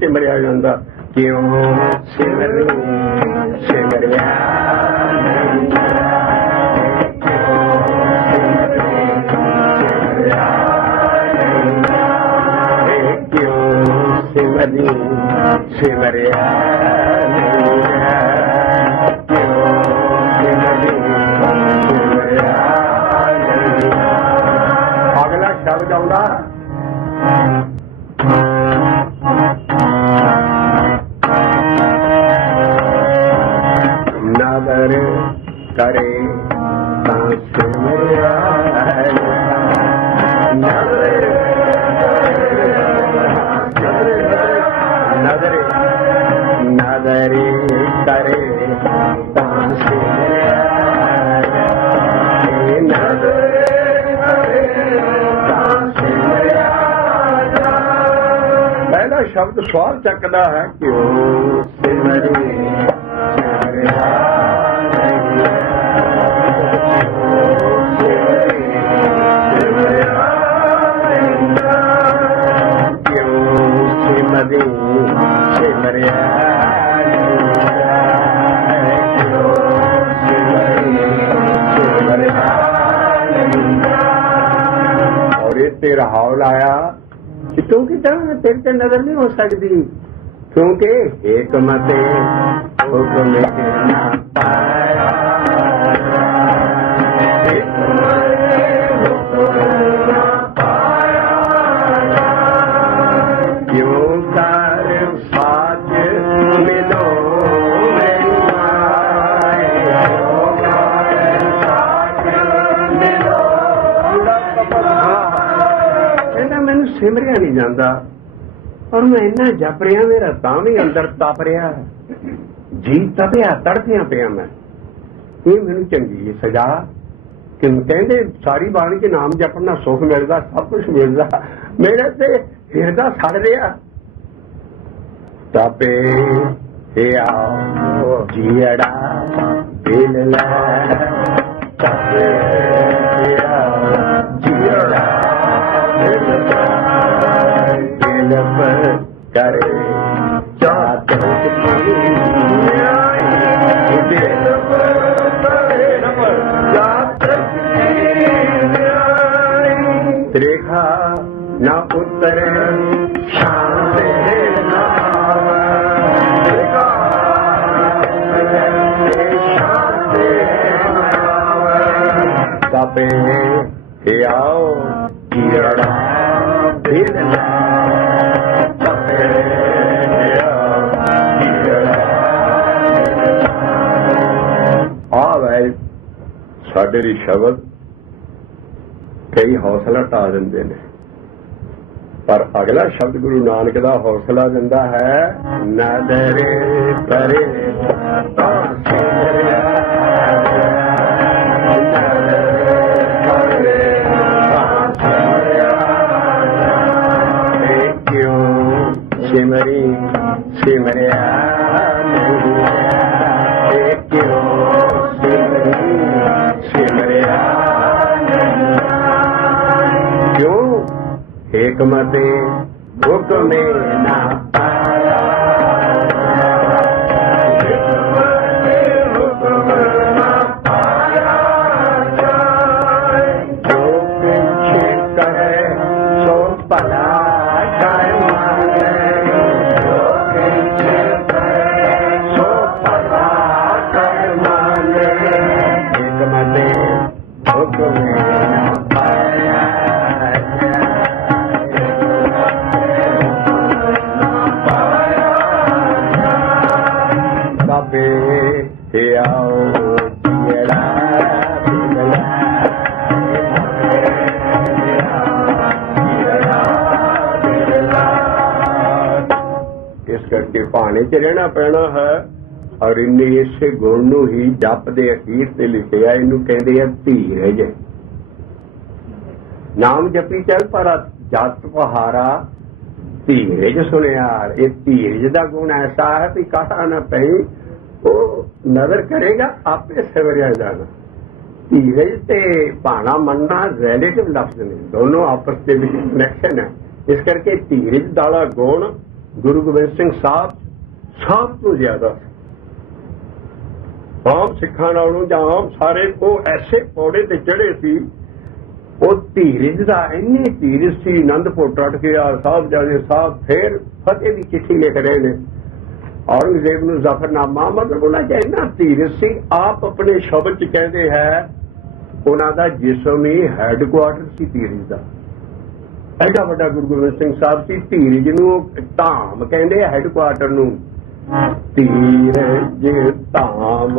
सिमरिया जाता क्यों सिमरू सिमरिया क्यों सिमरी सिमरिया अगला शब्द आउंदा नदर करे सिमरिया नदर नदरे करे पहला शब्द सवाल चकदा है क्यों सिमरी तेरा हौल आया कि तू की तरह तेरे से नजर नहीं हो सकती क्योंकि हिकमत हुक्म ना पाया क्यों कर साथ मिलो सिमरिया नहीं जाता और मैं इन्ना जप रहा मेरा तां भी अंदर तप रहा जी तपिया तड़फिया पिया मैं ये मैनू चंगी सजा कि कहते सारी बाणी के नाम जपना सुख मिलता सब कुछ मिलता मेरे से हिरदा सड़ रहा तपे जीड़ा दिल जीड़ा करे त्रेखा न उतरे तपे हे आओ कीड़ा साढ़े री शब्द कई हौसला टा देंगे ने पर अगला शब्द गुरु नानक का हौसला दिंदा है नदरे करे क्यों सिमरी सिमरिया क्यों क्यों हिकमत हुक्म ना पाया जो कुछ करे सो भला पानी च रहना पैना है और इन्हें इस गुण नूं ही जप दे अखीर ते लिखिया इनू कहते हैं धीरज नाम जपी चल पर जत पहारा धीरज सुनिया ये धीरज का गुण ऐसा है भी कहा ना पई वो नजर करेगा आपे सिमरिया जाना धीरज ते भाना मनना रिलेटिव लफ्ज ने दोनों आपस के कनैक्शन है इस करके धीरज वाला गुण ਗੁਰੂ ਗੋਬਿੰਦ ਸਿੰਘ ਸਾਹਿਬ ਸਭ ਤੋਂ ਜ਼ਿਆਦਾ ਆਮ ਸਿੱਖਾਂ ਨਾਲੋਂ ਜਾਂ ਆਮ ਸਾਰੇ ਉਹ ਐਸੇ ਪੌੜੇ ਤੇ ਚੜ੍ਹੇ ਸੀ। ਉਹ ਧੀਰਜ ਦਾ ਇੰਨੀ ਧੀਰਜ ਸੀ। ਆਨੰਦਪੁਰ ਟੱਟ ਗਿਆ ਸਾਹਿਬਜ਼ਾਦੇ ਸਾਹਿਬ ਫਿਰ ਫਤਿਹ ਦੀ ਚਿੱਠੀ ਲਿਖ ਰਹੇ ਨੇ ਔਰੰਗਜ਼ੇਬ ਨੂੰ ਜ਼ਫਰਨਾਮਾ, ਮਤਲਬ ਉਹਨਾਂ 'ਚ ਇੰਨਾ ਧੀਰਜ ਸੀ। ਆਪ ਆਪਣੇ ਸ਼ਬਦ 'ਚ ਕਹਿੰਦੇ ਹੈ ਉਹਨਾਂ ਦਾ ਜਿਸਮ ਹੀ ਹੈੱਡਕੁਆਰਟਰ ਸੀ ਧੀਰਜ ਦਾ। ਐਡਾ ਵੱਡਾ ਗੁਰੂ ਗੋਬਿੰਦ ਸਿੰਘ ਸਾਹਿਬ ਸੀ। ਧੀਰਜ ਨੂੰ ਧਾਮ ਕਹਿੰਦੇ ਹੈੱਡਕੁਆਰਟਰ ਨੂੰ। ਧੀਰਜ ਧਾਮ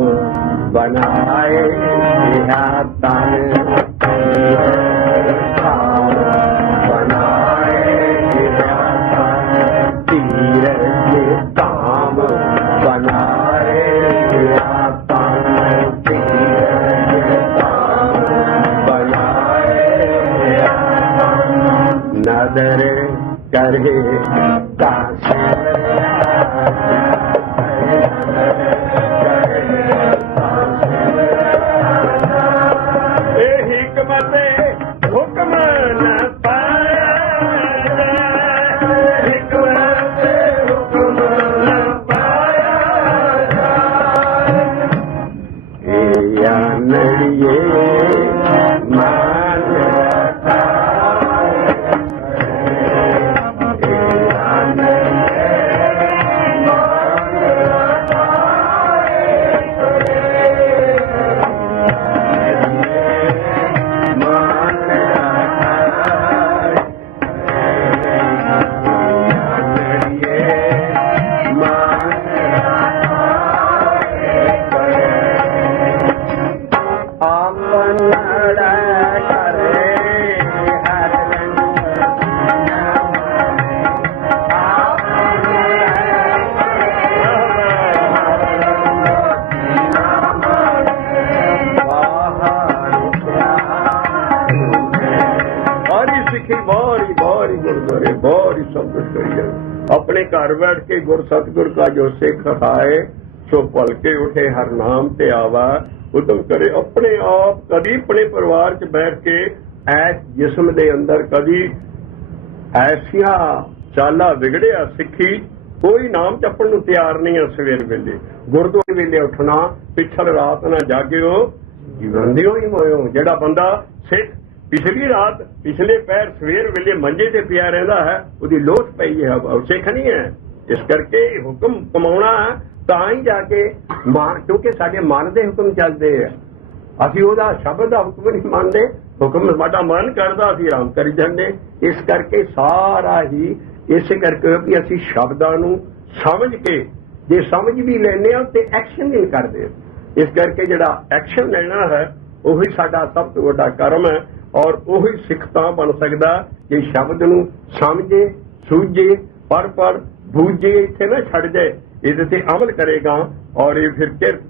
ਬਣਾਏ ਤਨ ਧਾਮ ਬਣਾਏ ਧੀਰਜ ਧਾਮ ਬਣਾਏ ਤਨ ਧੀਰਜ ਧਾਮ ਬਣਾਏ ਨਦਰ ਕਰੇ अपने घर बैठ के गुर सतगुर का जो सिख खाए सो भल के उठे हर नाम ते आवा। उदम करे अपने आप कदी अपने परिवार च बैठ के ऐस जिस्म दे अंदर कदी ऐसिया चाला विगड़िया सिखी कोई नाम जपण नूं तैयार नहीं है। सवेर वेले गुरदुआरे वेले उठना पिछल रात ना जागियो जीवन दियो ही मोयो। जेड़ा बंदा सिख पिछली रात पिछले पैर सवेर वेले मंजे ते पिया रहता है उसकी लोथ पई है, सिख नहीं है। इस करके हुक्म कमाउणा तां ही जाके क्योंकि साडे मन दे हुक्म चलदे है। असीं ओहदा शब्द दा हुक्म नहीं मानदे, हुक्म साडा मन करदा असीं आराम करी जांदे। इस करके सारा ही इस करके कि असीं शब्दां नूं समझ के जे समझ भी लैने आ ते एक्शन नहीं करदे। इस करके जिहड़ा एक्शन लेना है ਉਹੀ ਸਾਡਾ ਸਭ ਤੋਂ ਵੱਡਾ ਕਰਮ ਹੈ ਔਰ ਉਹੀ ਸਿੱਖਤਾ ਬਣ ਸਕਦਾ ਜੇ ਸ਼ਬਦ ਨੂੰ ਸਮਝੇ ਸੂਝੇ ਪਰ ਬੂਝੇ ਇੱਥੇ ਨਾ ਛੱਡ ਜਾਏ, ਇਹਦੇ ਤੇ ਅਮਲ ਕਰੇਗਾ ਔਰ ਇਹ ਫਿਰ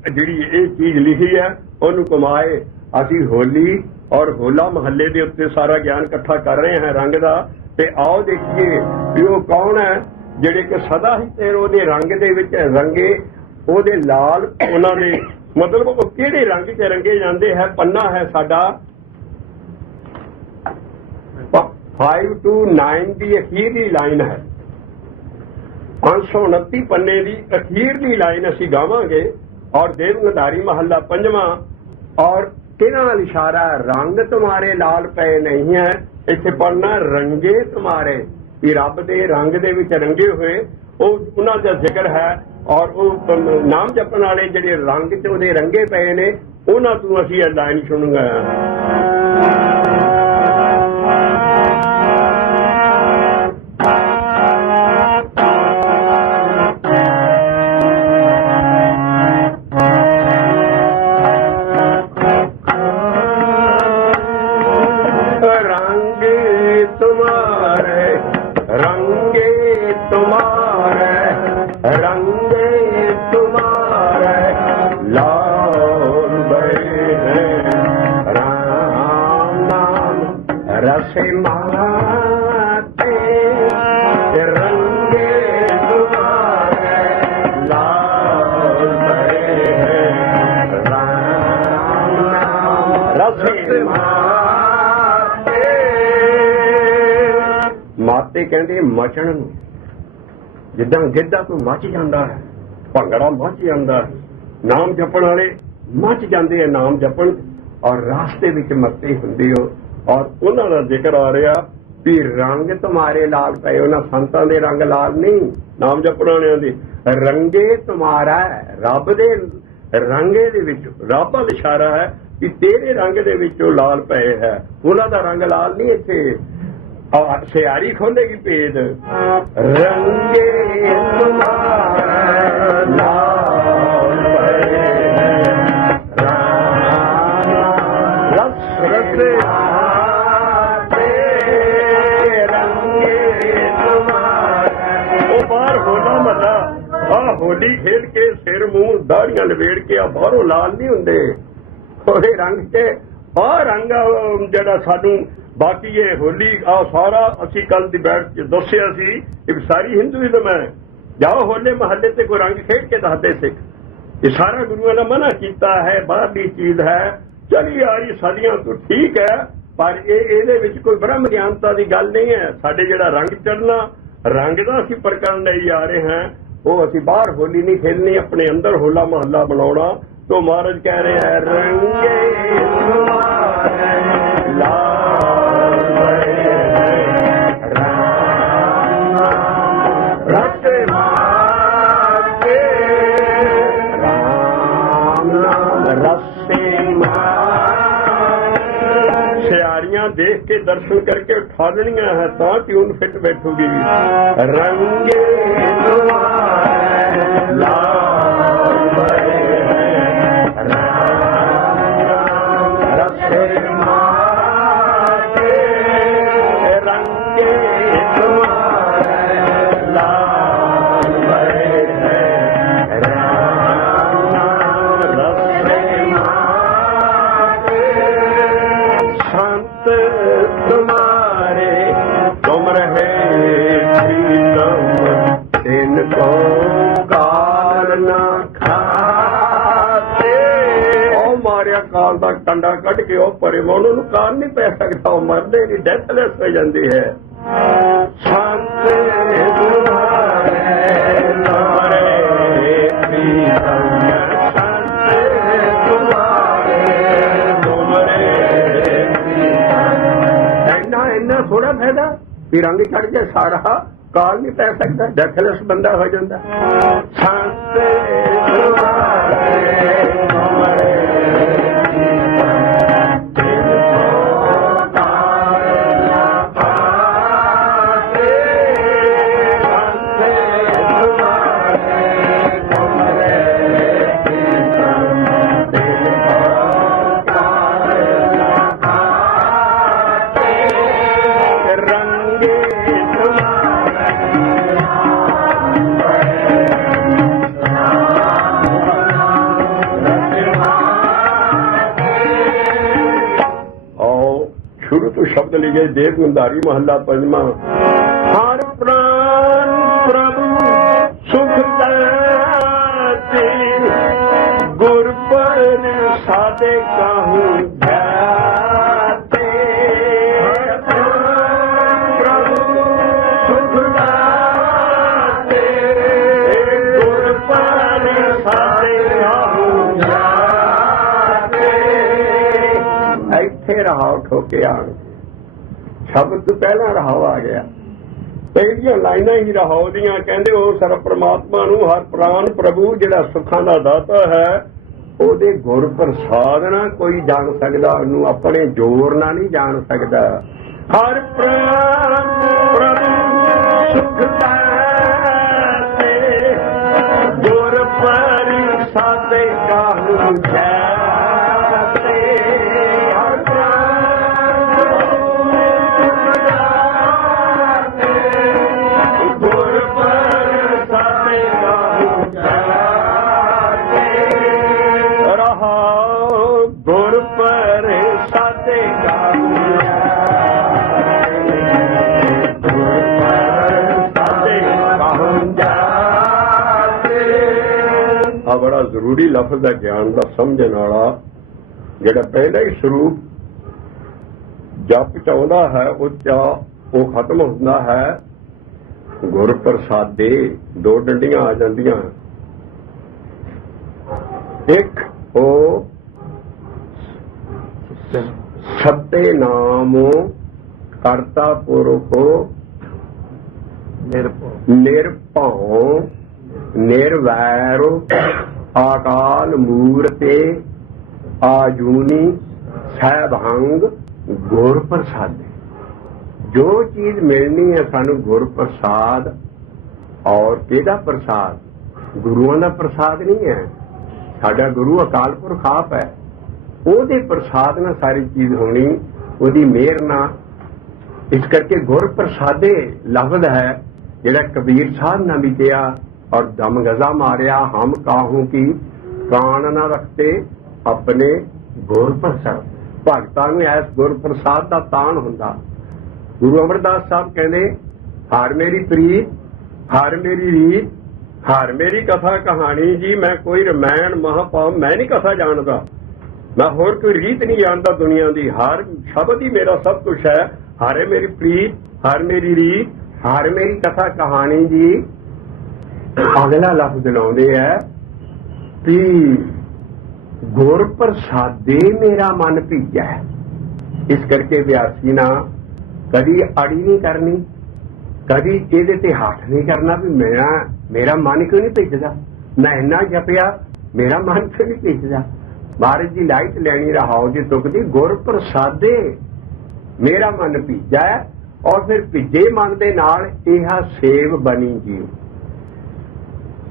ਜਿਹੜੀ ਇਹ ਚੀਜ਼ ਲਿਖੀ ਹੈ ਉਹਨੂੰ ਕਮਾਏ। ਅਸੀਂ ਹੋਲੀ ਔਰ ਹੋਲਾ ਮਹੱਲੇ ਦੇ ਉੱਤੇ ਸਾਰਾ ਗਿਆਨ ਇਕੱਠਾ ਕਰ ਰਹੇ ਹਾਂ ਰੰਗ ਦਾ, ਤੇ ਆਓ ਦੇਖੀਏ ਵੀ ਉਹ ਕੌਣ ਹੈ ਜਿਹੜੇ ਕਿ ਸਦਾ ਹੀ ਤੇਰ ਉਹਦੇ ਰੰਗ ਦੇ ਵਿੱਚ ਰੰਗੇ ਉਹਦੇ ਲਾਲ ਉਹਨਾਂ ਦੇ मतलब वो केड़े रंग च रंगे जाते हैं। पन्ना है साडा 5 to 9 की अखीरली लाइन है। 529 पन्ने की अखीरली लाइन असी गावांगे और देवगंधारी महला 5वां और किहड़ा इशारा रंग तुम्हारे लाल पे नहीं है। इत्थे पढ़ना रंगे तुम्हारे भी रब दे रंग दे विच रंगे हुए उन्हां दा जिक्र है और नाम जपण वाले जिहड़े रंग च उहदे रंगे पए ने उन्हां तों असीं लाइन सुणूंगा। माते कहते मचण ਜਿੱਦਾਂ ਗਿੱਧਾ ਕੋਈ ਮੱਚ ਜਾਂਦਾ ਹੈ, ਭੰਗੜਾ ਮੱਚ ਜਾਂਦਾ ਹੈ, ਨਾਮ ਜਪਣ ਵਾਲੇ ਮੱਚ ਜਾਂਦੇ ਆ ਨਾਮ ਜਪਣ, ਔਰ ਰਾਸਤੇ ਵਿੱਚ ਮੱਤੇ ਹੁੰਦੇ ਹੋ। ਔਰ ਉਹਨਾਂ ਦਾ ਜ਼ਿਕਰ ਆ ਰਿਹਾ ਵੀ ਰੰਗ ਤੁਮਾਰੇ ਲਾਲ ਪਏ, ਉਹਨਾਂ ਸੰਤਾਂ ਦੇ ਰੰਗ ਲਾਲ ਨਹੀਂ, ਨਾਮ ਜਪਣ ਵਾਲਿਆਂ ਦੇ ਰੰਗੇ ਤੁਮਾਰਾ, ਰੱਬ ਦੇ ਰੰਗੇ ਦੇ ਵਿੱਚ ਰੱਬ ਵੱਲ ਇਸ਼ਾਰਾ ਹੈ ਕਿ ਤੇਰੇ ਰੰਗ ਦੇ ਵਿੱਚੋਂ ਲਾਲ ਪਏ ਹੈ, ਉਹਨਾਂ ਦਾ ਰੰਗ ਲਾਲ ਨਹੀਂ। ਇੱਥੇ ਸਿਆਰੀ ਖੋਲੇਗੀ ਭੇਦ, ਰੰਗੇ ਤੁਮਾਰੇ ਲਾਲ ਪਏ ਰਸ ਰਸੇ ਹੋਲੀ ਖੇਡ ਕੇ ਸਿਰ ਮੂੰਹ ਦਾੜੀਆਂ ਲਵੇੜ ਕੇ ਆ ਬਾਹਰੋਂ ਲਾਲ ਨਹੀਂ ਹੁੰਦੇ ਉਹਦੇ ਰੰਗ ਤੇ ਆਹ ਰੰਗ ਜਿਹੜਾ ਸਾਨੂੰ ਬਾਕੀ ਇਹ ਹੋਲੀ ਆ ਸਾਰਾ ਅਸੀਂ ਕੱਲ ਦੀ ਬੈਠ ਕੇ ਦੱਸਿਆ ਸੀ ਇਹ ਸਾਰੀ ਹਿੰਦੂਇਜ਼ਮ ਹੈ। ਜਾਓ ਹੋਲੇ ਮਹੱਲੇ ਤੇ ਕੋਈ ਰੰਗ ਖੇਡ ਕੇ ਦੱਸਦੇ ਸਿੱਖ, ਇਹ ਸਾਰਾ ਗੁਰੂਆਂ ਨੇ ਮਨਾ ਕੀਤਾ ਹੈ, ਬਾਹਰਲੀ ਚੀਜ਼ ਹੈ, ਚਲੀ ਆ ਰਹੀ ਸਦੀਆਂ ਤੋਂ ਠੀਕ ਹੈ, ਪਰ ਇਹਦੇ ਵਿੱਚ ਕੋਈ ਬ੍ਰਹਮ ਗਿਆਨਤਾ ਦੀ ਗੱਲ ਨਹੀਂ ਹੈ। ਸਾਡੇ ਜਿਹੜਾ ਰੰਗ ਚੜਨਾ ਰੰਗ ਦਾ ਅਸੀਂ ਪ੍ਰਕਰਨ ਲਈ ਆ ਰਹੇ ਹਾਂ, ਉਹ ਅਸੀਂ ਬਾਹਰ ਹੋਲੀ ਨਹੀਂ ਖੇਲਣੀ, ਆਪਣੇ ਅੰਦਰ ਹੋਲਾ ਮਹੱਲਾ ਬਣਾਉਣਾ। तो महाराज कह रहे हैं रंगे सियारियां देख के दर्शन करके उठानियां है तो ट्यून फिट बैठूगी। रंगे काल का कंडा कट के वो परे उन्होंने काल नहीं पै सकता, वो मरदे नहीं, डेथलेस हो जाती है। इन्ना थोड़ा फायदा भी रंग चढ़ के सारा काल नहीं पै सकता, डेथलेस बंदा हो जाता। शब्द लीजिए देव गुंदारी महला पंजमा। हर प्राण प्रभु सुख दाते, गुर पर सादे कहूँ जाते। प्रभु सुख दाते, गुर पर सादे कहूँ जाते। ऐथे रहा ठोके आण शब्द तो पहला रहाव आ गया, पहलियां लाइनां ही रहाव दियां कहंदे हो सर परमात्मा नूं हर प्राण प्रभु जिहड़ा सुखां दा दाता है ओहदे गुर प्रसाद नाल कोई जान सकदा, ओनूं अपने जोर नाल नहीं जान सकदा। हर प्राण प्रभु सुख दाते, गुर प्रसादे कहूँ जाते। बड़ा जरूरी लफ्ज है ज्ञान का समझने वाला, जिहड़ा पहला ही स्वरूप जप चाहता है वो खत्म होता है, ਗੁਰ ਪ੍ਰਸਾਦੇ ਦੋ ਡੰਡੀਆਂ ਆ ਜਾਂਦੀਆਂ। ਇੱਕ ਉਹ ਸਤੇ ਨਾਮੋ ਕਰਤਾ ਪੁਰਖੋ ਨਿਰਭਉ ਨਿਰਵੈਰ ਆਕਾਲ ਮੂਰਤੇ ਆਜੂਨੀ ਸਹਿਬੰਗ ਗੁਰ ਪ੍ਰਸਾਦੇ। ਜੋ ਚੀਜ਼ ਮਿਲਣੀ ਹੈ ਸਾਨੂੰ ਗੁਰ ਪ੍ਰਸਾਦ। ਔਰ ਕਿਹਦਾ ਪ੍ਰਸਾਦ? ਗੁਰੂਆਂ ਦਾ ਪ੍ਰਸਾਦ ਨਹੀਂ ਹੈ। ਸਾਡਾ ਗੁਰੂ ਅਕਾਲ ਪੁਰਖ ਆਪ ਹੈ। ਉਹਦੇ ਪ੍ਰਸਾਦ ਨਾਲ ਸਾਰੀ ਚੀਜ਼ ਹੋਣੀ, ਉਹਦੀ ਮਿਹਰ ਨਾਲ। ਇਸ ਕਰਕੇ ਗੁਰ ਪ੍ਰਸਾਦੇ ਲਫ਼ਜ਼ ਹੈ ਜਿਹੜਾ ਕਬੀਰ ਸਾਹਿਬ ਨੇ ਵੀ ਕਿਹਾ ਔਰ ਦਮ ਗਜ਼ਾ ਮਾਰਿਆ, ਹਮ ਕਾਹੂ ਕੀ ਪ੍ਰਾਣ ਨਾ ਰੱਖਤੇ ਆਪਣੇ ਗੁਰ ਪ੍ਰਸਾਦ। ਭਗਤਾਂ ਨੂੰ ਐਸ ਗੁਰ ਪ੍ਰਸਾਦ ਦਾ ਤਾਣ ਹੁੰਦਾ। ਗੁਰੂ ਅਮਰਦਾਸ ਸਾਹਿਬ ਕਹਿੰਦੇ, ਹਰ ਮੇਰੀ ਪ੍ਰੀਤ, ਹਰ ਮੇਰੀ ਰੀਤ, ਹਰ ਮੇਰੀ ਕਥਾ ਕਹਾਣੀ ਜੀ। ਮੈਂ ਕੋਈ ਰਮਾਇਣ ਮਹਾਂਭਾਰਤ ਮੈਂ ਨਹੀਂ ਕਥਾ ਜਾਣਦਾ, ਮੈਂ ਹੋਰ ਕੋਈ ਰੀਤ ਨਹੀਂ ਜਾਣਦਾ ਦੁਨੀਆ ਦੀ। ਹਰ ਸ਼ਬਦ ਹੀ ਮੇਰਾ ਸਭ ਕੁਛ ਹੈ। ਹਰ ਮੇਰੀ ਪ੍ਰੀਤ, ਹਰ ਮੇਰੀ ਰੀਤ, ਹਰ ਮੇਰੀ ਕਥਾ ਕਹਾਣੀ ਜੀ। ਅਗਲਾ ਲਫ਼ਜ਼ ਲਾਉਂਦੇ ਹੈ ਕਿ ਗੁਰ ਪ੍ਰਸਾਦੇ ਮੇਰਾ ਮਨ ਭਿੱਜਾ। ਇਸ ਕਰਕੇ ਵਿਆਸੀ ਨਾ ਕਦੀ ਅੜੀ ਨਹੀਂ ਕਰਨੀ, ਕਦੀ ਇਹਦੇ ਤੇ ਹੱਥ ਨਹੀਂ ਕਰਨਾ ਵੀ ਮੇਰਾ ਮਨ ਕਿਉਂ ਨਹੀਂ ਭਿੱਜਦਾ, ਮੈਂ ਇੰਨਾ ਜਪਿਆ ਮੇਰਾ ਮਨ ਕਿਉਂ ਨਹੀਂ ਭਿੱਜਦਾ। ਮਹਾਰਾਜ ਦੀ ਲਾਈਟ ਲੈਣੀ ਰਹਾਓ ਜੀ ਤੁਕ ਦੀ। ਗੁਰ ਪ੍ਰਸਾਦੇ ਮੇਰਾ ਮਨ ਭਿੱਜਾ। ਔਰ ਫਿਰ ਭਿੱਜੇ ਮਨ ਦੇ ਨਾਲ ਇਹ ਸੇਵ ਬਣੀ ਜੀਓ।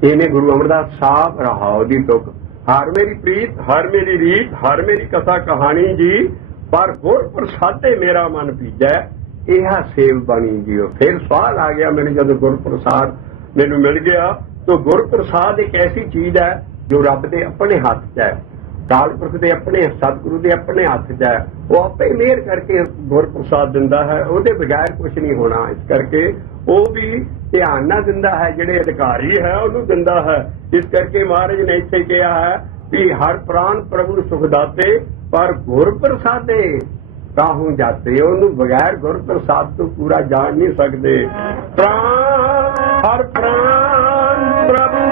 ਇਹਨੇ ਗੁਰੂ ਅਮਰਦਾਸ ਸਾਹਿਬ ਰਹਾਓ ਦੀ ਤੁਕ, ਹਰ ਮੇਰੀ ਪ੍ਰੀਤ, ਹਰ ਮੇਰੀ ਰੀਤ, ਹਰ ਮੇਰੀ ਕਥਾ ਕਹਾਣੀ ਜੀ। ਪਰ ਗੁਰ ਪ੍ਰਸਾਦੇ ਮੇਰਾ ਮਨ ਭਿੱਜਾ, ਇਹ ਸੇਵ ਬਣੀ ਜੀਓ। ਫਿਰ ਸਵਾਲ ਆ ਗਿਆ ਮੈਨੂੰ ਜਦੋਂ ਗੁਰ ਪ੍ਰਸਾਦ ਮੈਨੂੰ ਮਿਲ ਗਿਆ। ਤਾਂ ਗੁਰ ਪ੍ਰਸਾਦ ਇੱਕ ਐਸੀ ਚੀਜ਼ ਹੈ ਜੋ ਰੱਬ ਦੇ ਆਪਣੇ ਹੱਥ 'ਚ ਹੈ, ਅਕਾਲ ਪੁਰਖ ਦੇ ਆਪਣੇ, ਸਤਿਗੁਰੂ ਦੇ ਆਪਣੇ ਹੱਥ 'ਚ ਹੈ। ਉਹ ਆਪੇ ਮਿਹਰ ਕਰਕੇ ਗੁਰ ਪ੍ਰਸਾਦ ਦਿੰਦਾ ਹੈ, ਉਹਦੇ ਬਗੈਰ ਕੁਝ ਨਹੀਂ ਹੋਣਾ। ਇਸ ਕਰਕੇ ਉਹ ਵੀ ਧਿਆਨ ਨਾਲ ਦਿੰਦਾ ਹੈ, ਜਿਹੜੇ ਅਧਿਕਾਰੀ ਹੈ ਉਹਨੂੰ ਦਿੰਦਾ ਹੈ। ਇਸ ਕਰਕੇ ਮਹਾਰਾਜ ਨੇ ਇੱਥੇ ਕਿਹਾ ਹੈ ਵੀ ਹਰ ਪ੍ਰਾਨ ਪ੍ਰਭੂ ਸੁਖ ਦਾਤੇ ਪਰ ਗੁਰ ਪ੍ਰਸਾਦੇ ਕਾਹੂ ਜਾਤੇ। ਉਹਨੂੰ ਬਗੈਰ ਗੁਰ ਪ੍ਰਸਾਦ ਤੋਂ ਪੂਰਾ ਜਾਣ ਨਹੀਂ ਸਕਦੇ। ਪ੍ਰਾਨ ਹਰ ਪ੍ਰਾਨ ਪ੍ਰਭੂ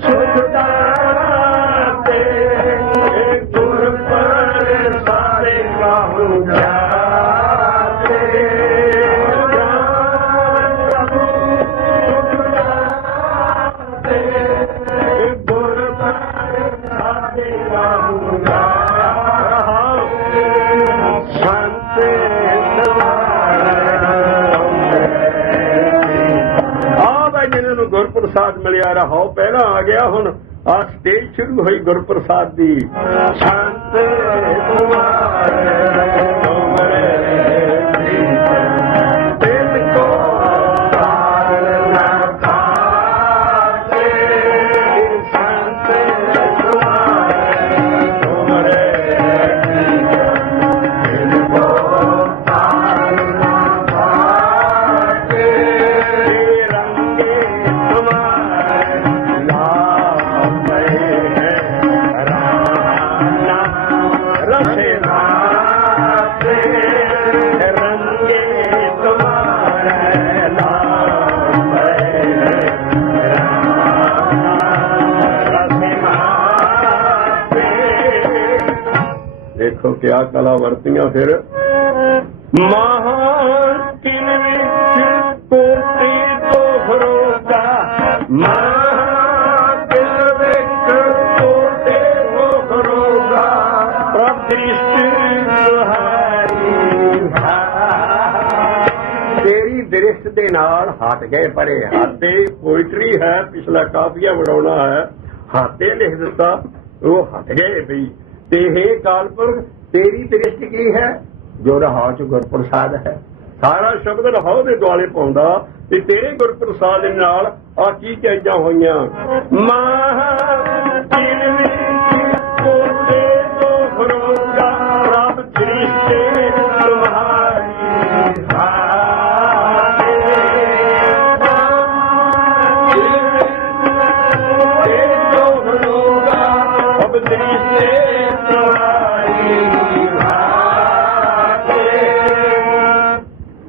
ਸੁਖ ਦਾਤੇ ਗੁਰ ਪ੍ਰਸਾਦੇ ਕਾਹੂ ਜਾਤੇ। ਗੁਰ ਪ੍ਰਸਾਦੇ ਕਾਹੂ ਗੁਰ ਪ੍ਰਸਾਦ ਮਿਲਿਆ ਰਹਾਓ। ਪਹਿਲਾਂ ਆ ਗਿਆ, ਹੁਣ ਆ ਸਟੇਜ ਸ਼ੁਰੂ ਹੋਈ ਗੁਰ ਪ੍ਰਸਾਦ ਦੀ। ਸੰਤ ਦੇਖੋ ਕਿਆ ਕਲਾ ਵਰਤੀਆਂ। ਫਿਰ ਮਹਾਂ ਕਿਨ ਵਿੱਚ ਕੋਟੀ ਦੋਹਰੋ ਕਾ, ਮਹਾਂ ਕਿਨ ਵਿੱਚ ਕੋਟੀ ਦੋਹਰੋ ਕਾ ਪ੍ਰਭ ਦ੍ਰਿਸ਼ਟੀ ਤੁਹਾਰੀ। ਤੇਰੀ ਦ੍ਰਿਸ਼ਟ ਦੇ ਨਾਲ ਹੱਥ ਗਏ ਪਰੇ। ਹੱਥੇ ਪੋਇਟਰੀ ਹੈ, ਪਿਛਲਾ ਕਾਫੀਆ ਬਣਾਉਣਾ ਹੈ, ਹੱਥੇ ਲਿਖ ਦਿੱਤਾ, ਉਹ ਹੱਥ ਗਏ ਬਈ। ਤੇ ਹੇ ਕਾਲਪੁਰਖ ਤੇਰੀ ਦ੍ਰਿਸ਼ਟ ਕੀ ਹੈ? ਜੋ ਰਹਾਉ ਚ ਗੁਰ ਪ੍ਰਸਾਦ ਹੈ। ਸਾਰਾ ਸ਼ਬਦ ਰਹਾਉ ਦੇ ਦੁਆਲੇ ਪਾਉਂਦਾ ਤੇ ਤੇਰੇ ਗੁਰ ਪ੍ਰਸਾਦ ਦੇ ਨਾਲ ਆ ਕੀ ਚੀਜ਼ਾਂ ਹੋਈਆਂ। ਮਹਾਂ ਰੱਬ ਦ੍ਰਿਸ਼ਟੀ ਤੁਹਾਰੀ।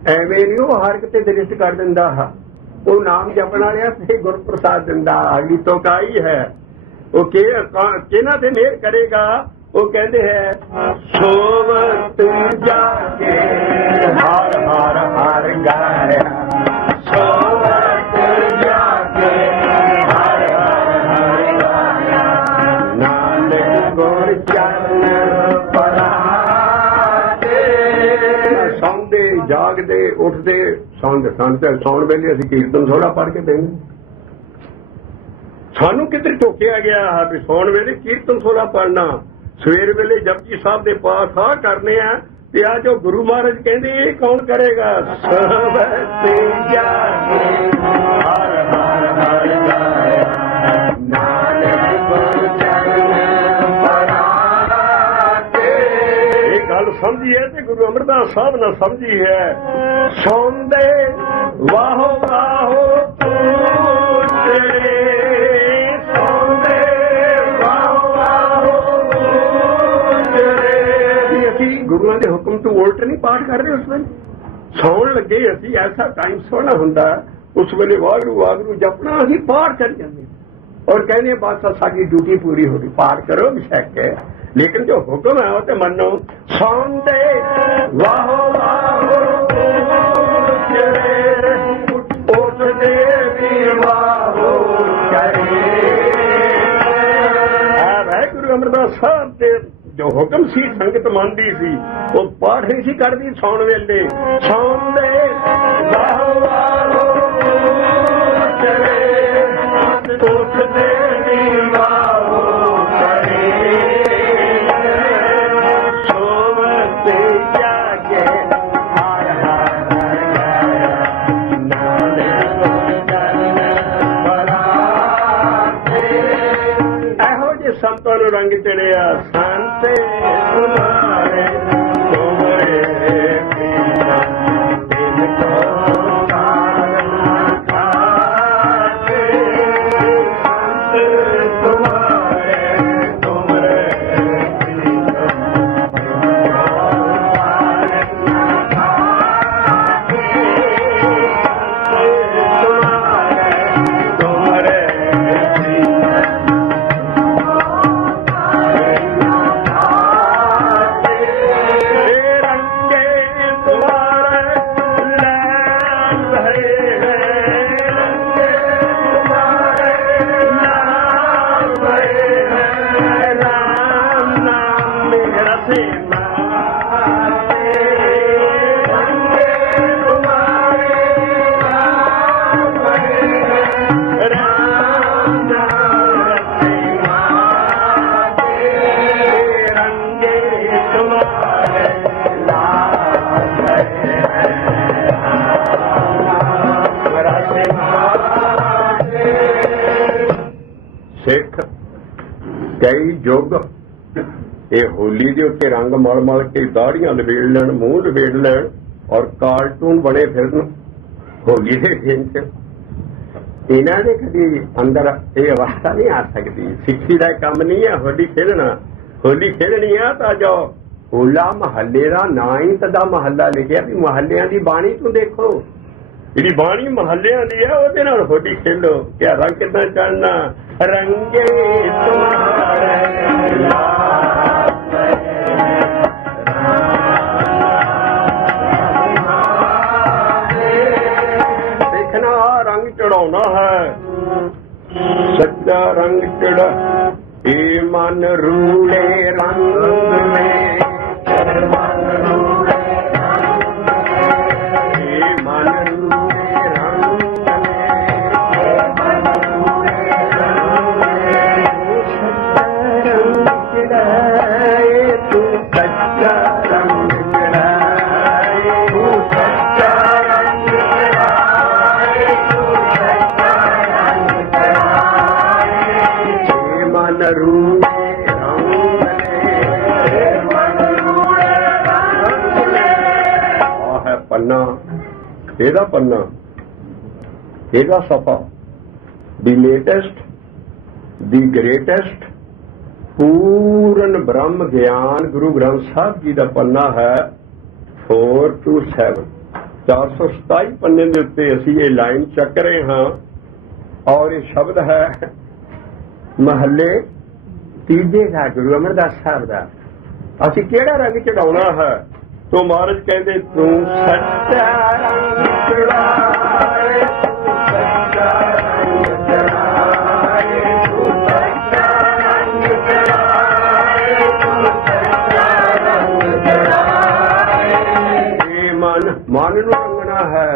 ਐਵੇਂ ਨਹੀਂ ਉਹ ਹਰ ਕਿਤੇ ਦ੍ਰਿਸ਼ਟ ਕਰ ਦਿੰਦਾ। वो नाम जपण वालिया ते गुरप्रसाद दिंदा आगी तो काई है वो किहनां ते मेहर करेगा वो कहते हैं सोवत जाके हर हर हर गाया सोवत जाके हर हर हर गाया नानक गुर चरण पराते सौंदे जागदे उठदे सौण वेले असीं कीर्तन थोड़ा पढ़ के बਹਿੰਦੇ सानू किधर टोकिया गया है भी सौण वेले कीर्तन थोड़ा पढ़ना सवेर वेले जपजी साहब दे पाठ आ करने आ ते आ जो गुरु महाराज कहंदे ये कौन करेगा सबते जागे हर हर हर गाया नानक गुर चरण पराते ये गल समझी है ते गुरु अमरदास साहब ने समझी है सौंदे वाहो वाहो तेरे सौंदे वाहो वाहो तेरे ਅਸੀਂ ਗੁਰੂਆਂ ਦੇ ਹੁਕਮ ਤੋਂ ਉਲਟ ਨਹੀਂ ਪਾਠ ਕਰਦੇ ਉਸ ਵੇਲੇ ਸੌਣ ਲੱਗੇ ਅਸੀਂ ਐਸਾ ਟਾਈਮ ਸੋਹਣਾ ਹੁੰਦਾ ਉਸ ਵੇਲੇ ਵਾਹਿਗੁਰੂ ਵਾਹਿਗੁਰੂ ਜਪਣਾ ਅਸੀਂ ਪਾਠ ਕਰ ਜਾਂਦੇ ਔਰ ਕਹਿੰਦੇ ਬਸ ਸਾਡੀ ਡਿਊਟੀ ਪੂਰੀ ਹੋ ਗਈ ਪਾਠ ਕਰੋ ਬਿਸ਼ੱਕ ਹੈ ਲੇਕਿਨ ਜੋ ਹੁਕਮ ਹੈ ਉਹ ਤੇ ਮੰਨੋ ਸੌਂਦੇ ਵਾਹੋ ਵਾਹੋ ਤੇਰੇ ਉੱਠਦੇ ਵੀ ਵਾਹੋ ਕਰੇ ਆ ਵਾਹਿਗੁਰੂ ਅਮਰਦਾਸ ਸਾਹਿਬ ਦੇ जो हुक्म सी संगत मानती सी वो पाठ नहीं सी करती सौण वेले सौंदे वाहो वाहो तेरे उठदे वी वाहो करे सोवते जागे हर हर हर गाया नानक गुर चरण पराते ਇਹੋ ਜਿਹੇ ਸੰਤਾਂ ਨੂੰ ਰੰਗ ਚੜਿਆ ਸੰਤੇ ਤੁਮਾਰੇ ਤੁਮਰੇ ਪੀਰਾ ਦਿਲ ਕੋ ਕਾਰਨਾ ਕਾਟੇ ਸੰਤੇ ਤੁਮਾਰੇ ਤੁਮਰੇ ਪੀਰਾ ਦਿਲ ਕੋ ਕਾਰਨਾ ਕਾਟੇ ਸੰਤੇ ਤੁਮਾਰੇ ਪੀਰਾ सिख कई युग ये होली के उत्ते रंग मल मल के दाड़ियां लवेड़ लैन मूँह लवेड़ लैन और कार्टून बने फिरन होली के दिन च इन्हां दे कदी अंदर ये अवस्था नहीं आ सकती सिक्खी का काम नहीं है होली खेलना होली खेलनी है तो जाओ होला महल्ले का ना ही तदा महल्ला लिखिया भी महल्लियां दी बाणी तू देखो जी बाणी महल्लियां दी है ਉਹਦੇ ਨਾਲ होली खेलो क्या रंग कितना चढ़ना रंगे तुम्हारे देखना रंग चढ़ाना है सच्चा रंग चढ़ा ये मन रूले रंग में मन रूले ये मन पन्ना एदा पन्ना एदा सफा दी लेटेस्ट दी ग्रेटेस्ट पूर्ण ब्रह्म ज्ञान गुरु ग्रंथ साहब जी का पन्ना है 4 to 7 427 ਪੰਨੇ ਦੇ ਉੱਤੇ ਅਸੀਂ ਇਹ ਲਾਈਨ ਚੱਕ ਰਹੇ ਹਾਂ ਔਰ ਇਹ ਸ਼ਬਦ ਹੈ ਮਹੱਲੇ ਤੀਜੇ ਦਾ ਗੁਰੂ ਅਮਰਦਾਸ ਸਾਹਿਬ ਦਾ। ਅਸੀਂ ਕਿਹੜਾ ਰੰਗ ਚੜਾਉਣਾ ਹੈ? ਤੋ ਮਹਾਰਾਜ ਕਹਿੰਦੇ ਤੂੰ ਸੱਚਾ ਰੰਗ ਚੜਾਏ, ਸੱਚਾ ਰੰਗ ਚੜਾਏ, ਤੂੰ ਸੱਚਾ ਰੰਗ ਚੜਾਏ, ਤੂੰ ਸੱਚਾ ਰੰਗ ਚੜਾਏ। ਇਹ ਮਨ ਨੂੰ ਰੰਗਣਾ ਹੈ,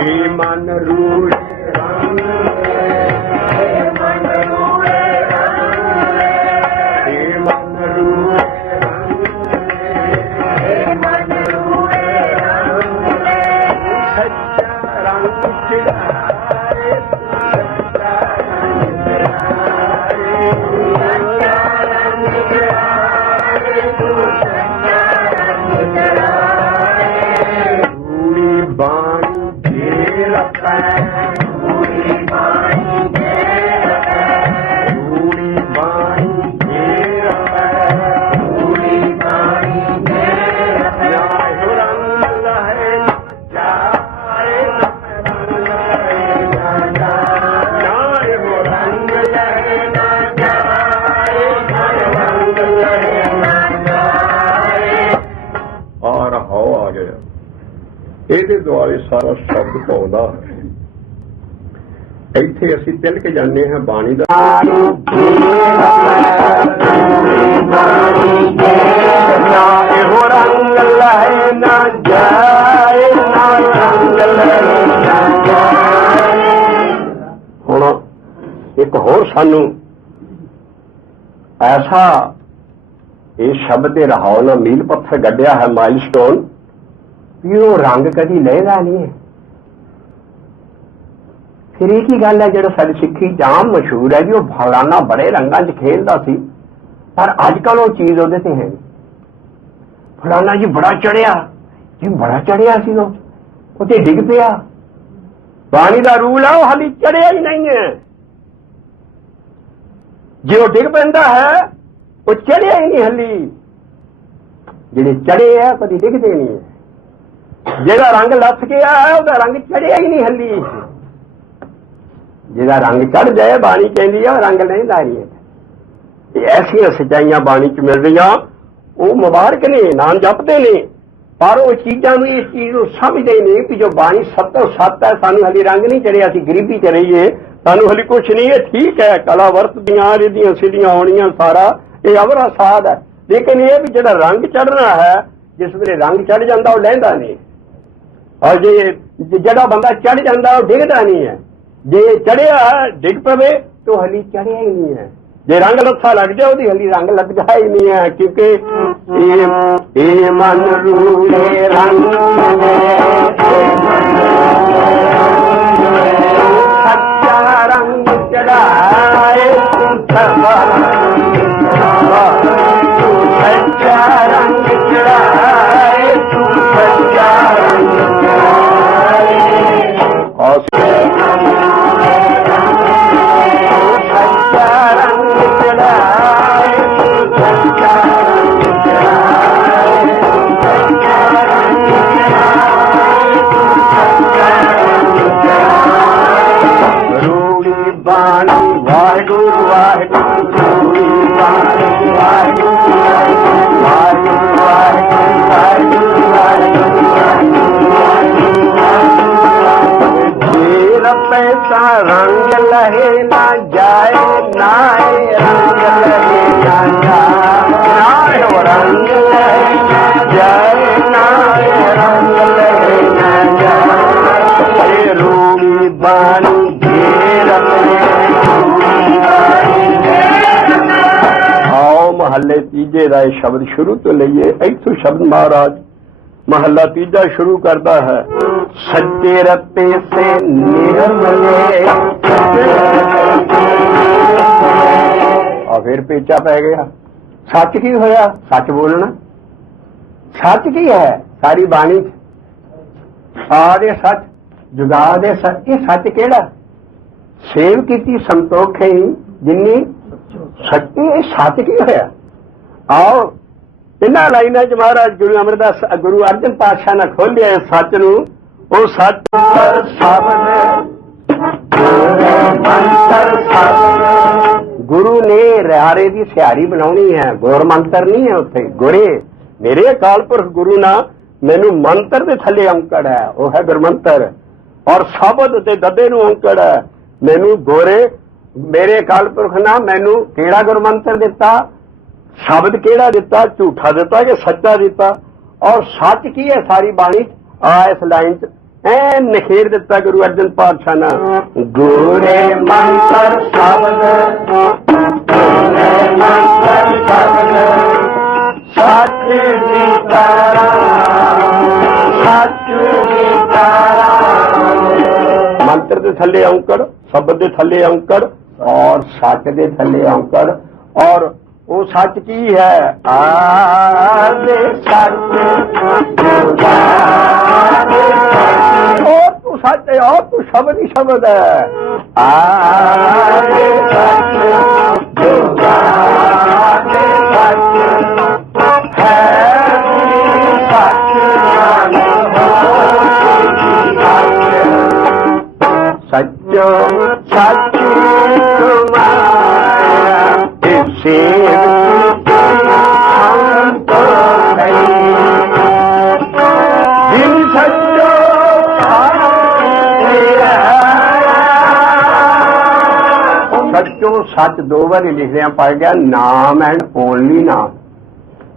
ਇਹ ਮਨ ਰੂੜੇ ਰੰਗ ਇਹ ਮਨ ਰੂੜੇ ਰੰਗ ਇਹ ਮਨ ਰੂੜੇ ਰੰਗ ਇਹ ਮਨ ਰੂੜੇ ਰੰਗ ਸੱਚਾ ਰੰਗ ਚੜਾਏ, ਸੱਚਾ ਰੰਗ ਚੜਾਏ, ਸੱਚਾ ਰੰਗ ਚੜਾਏ, ਤੂੰ ਸੱਚਾ ਰੰਗ ਚੜਾਏ। ਰੂੜੀ ਬਾਣੀ ਘੇਰ ਪੈ, ਰੂੜੀ ਬਾਣੀ ਘੇਰ ਪੈ, ਰੂੜੀ ਬਾਣੀ ਘੇਰ ਪੈ, ਰੂੜੀ ਬਾਣੀ ਘੇਰ ਪੈ। ਜਾਏ ਰੰਗ ਲਹੇ ਜਾਏ, ਰੰਗ ਲਹੇ ਨਾ ਜਾਏ, ਰੰਗ ਲਹੇ ਨਾ ਜਾਏ, ਰੰਗ ਲਹੇ ਨਾ ਜਾਏ। ਔਰ ਹੋ ਆ ਗਿਆ ਇਹਦੇ ਦੁਆਲੇ ਸਾਰਾ ਸ਼ਬਦ ਪਾਉਂਦਾ ਹੈ। ਇੱਥੇ ਅਸੀਂ ਤਿਲ ਕੇ ਜਾਂਦੇ ਹਾਂ ਬਾਣੀ ਦਾ ਨਾ ਇਹੋ ਰੰਗ ਲਹੇ ਨਾ ਜਾਏ, ਨਾ ਰੰਗ ਲਹੇ ਨਾ ਜਾਏ। ਹੁਣ ਇੱਕ ਹੋਰ ਸਾਨੂੰ ਐਸਾ ਇਹ ਸ਼ਬਦ ਦੇ ਰਹਾਉ ਨਾਲ ਮੀਲ ਪੱਥਰ ਗੱਡਿਆ ਹੈ, ਮਾਈਲਸਟੋਨ, ਵੀ ਉਹ ਰੰਗ ਕਦੀ ਲਹਿਦਾ ਨਹੀਂ ਹੈ। ਫਿਰ ਇਹ ਕੀ ਗੱਲ ਹੈ ਜਿਹੜਾ ਸਾਡੀ ਸਿੱਖੀ ਜਾਮ ਮਸ਼ਹੂਰ ਹੈ ਜੀ ਉਹ ਫਲਾਨਾ ਬੜੇ ਰੰਗਾਂ 'ਚ ਖੇਲਦਾ ਸੀ, ਪਰ ਅੱਜ ਕੱਲ ਉਹ ਚੀਜ਼ ਉਹਦੇ ਤੇ ਹੈ। ਫਲਾਨਾ ਜੀ ਬੜਾ ਚੜਿਆ ਜੀ, ਬੜਾ ਚੜਿਆ ਸੀ ਉਹ ਤੇ ਡਿੱਗ ਪਿਆ। ਬਾਣੀ ਦਾ ਰੂਲ ਹੈ ਉਹ ਹਾਲੀ ਚੜਿਆ ਹੀ ਨਹੀਂ ਹੈ। ਜੇ ਉਹ ਡਿੱਗ ਪੈਂਦਾ ਹੈ ਉਹ ਚੜਿਆ ਹੀ ਨਹੀਂ ਹਾਲੀ। ਜਿਹੜੇ ਚੜੇ ਆ ਕਦੀ ਡਿੱਗਦੇ ਨਹੀਂ ਹੈ। ਜਿਹੜਾ ਰੰਗ ਲੱਥ ਗਿਆ ਹੈ ਉਹਦਾ ਰੰਗ ਚੜਿਆ ਹੀ ਨਹੀਂ ਹੱਲੀ। ਜਿਹਦਾ ਰੰਗ ਚੜ ਜਾਏ ਬਾਣੀ ਕਹਿੰਦੀ ਆ ਰੰਗ ਲੈਂਦਾ ਨਹੀਂ ਹੈ। ਇਹ ਐਸੀਆਂ ਸੱਚਾਈਆਂ ਬਾਣੀ 'ਚ ਮਿਲ ਰਹੀਆਂ, ਉਹ ਮੁਬਾਰਕ ਨੇ, ਨਾਮ ਜਪਦੇ ਨੇ, ਪਰ ਉਹ ਚੀਜ਼ਾਂ ਨੂੰ ਇਸ ਚੀਜ਼ ਨੂੰ ਸਮਝਦੇ ਨਹੀਂ ਕਿ ਜੋ ਬਾਣੀ ਸੱਤੋਂ ਸੱਤ ਹੈ। ਸਾਨੂੰ ਹਲੀ ਰੰਗ ਨਹੀਂ ਚੜਿਆ, ਅਸੀਂ ਗਰੀਬੀ 'ਚ ਰਹੀਏ, ਸਾਨੂੰ ਹਲੀ ਕੁਛ ਨਹੀਂ ਹੈ। ਠੀਕ ਹੈ ਕਲਾ ਵਰਤਦੀਆਂ ਇਹਦੀਆਂ ਸਿੱਧੀਆਂ ਆਉਣੀਆਂ ਸਾਰਾ ਇਹ ਅਵਰਾ ਸਾਧ ਹੈ, ਲੇਕਿਨ ਇਹ ਵੀ ਜਿਹੜਾ ਰੰਗ ਚੜਨਾ ਹੈ ਜਿਸ ਵੇਲੇ ਰੰਗ ਚੜ ਜਾਂਦਾ ਉਹ ਲਹਿੰਦਾ ਨਹੀਂ। ਔਰ ਜੇ ਜਿਹੜਾ ਬੰਦਾ ਚੜ ਜਾਂਦਾ ਉਹ ਡਿੱਗਦਾ ਨਹੀਂ ਹੈ। ਜੇ ਚੜਿਆ ਡਿੱਗ ਪਵੇ ਤਾਂ ਹਲੀ ਚੜਿਆ ਹੀ ਨਹੀਂ ਹੈ। ਜੇ ਰੰਗ ਲੱਥਾ ਲੱਗ ਜਾਏ ਉਹਦੀ ਹਲੀ ਰੰਗ ਲੱਗਦਾ ਹੀ ਨਹੀਂ ਹੈ, ਕਿਉਂਕਿ ਇਹ ਮਨ ਰੂੜੇ ਰੰਗ ਸੱਚਾ ਰੰਗ ਚੜਾਏ, ਸੱਚਾ ਰੰਗ ਚੜਾਏ, ਸੱਚਾ ਰੰਗ ਚੜਾਏ। रंग लहे ना जाए, नाए रंग लहे ना जाए, रंग लहे ना जाए, नाए रंग लहे ना जाए। रूड़ी बानी घेर आओ महल्ले तीजे का शब्द शुरू तो लीए। इथों शब्द महाराज महला तीजा शुरू करता है, सच्चे रत्ते से निर्मले। और फिर पेचा पै गया। सच की होया? सच बोलना। सच की है सारी बाणी आदे सच जुगा दे सच। ये सच केड़ा? सेव की संतोख ही जिन्नी सच्ची। सच की होया? आओ इन्हां लाइनां च महाराज गुरु अमरदास गुरु अर्जन पातशाह ने खोलिया सच नूं, ओ सच गुरु ने रारे की सिहारी बनानी है, गुर मंत्र नहीं है उत्थे। गुरे मेरे अकाल पुरख गुरु ना मैनू मंत्र दे थले औंकड़ है, वह है गुरमंत्र। और शब्द ते ददे नूं औंकड़ है, मैनू गोरे मेरे अकाल पुरख ना मैनू केड़ा गुरमंत्र दिता, शब्द केड़ा दिता, झूठा दिता कि सच्चा दिता, और सच की है सारी बाणी आ इस लाइन च ऐन निखेर दिता गुरु अर्जन पातशाह ने। गोरे मंत्र शब्द सच दिता, सच दिता। मंत्र दे थले औंकड़, शब्द दे थले औंकड़ और सच दे थले औंकड़। और वो सच की है, आदे सच और तू सच है और तू शब्द ही शब्द है। आदे सच जुगादे सच है सच सच्चो सच सच्चो सच दो बार लिखदे पढ़ गया, नाम एंड ओनली नाम।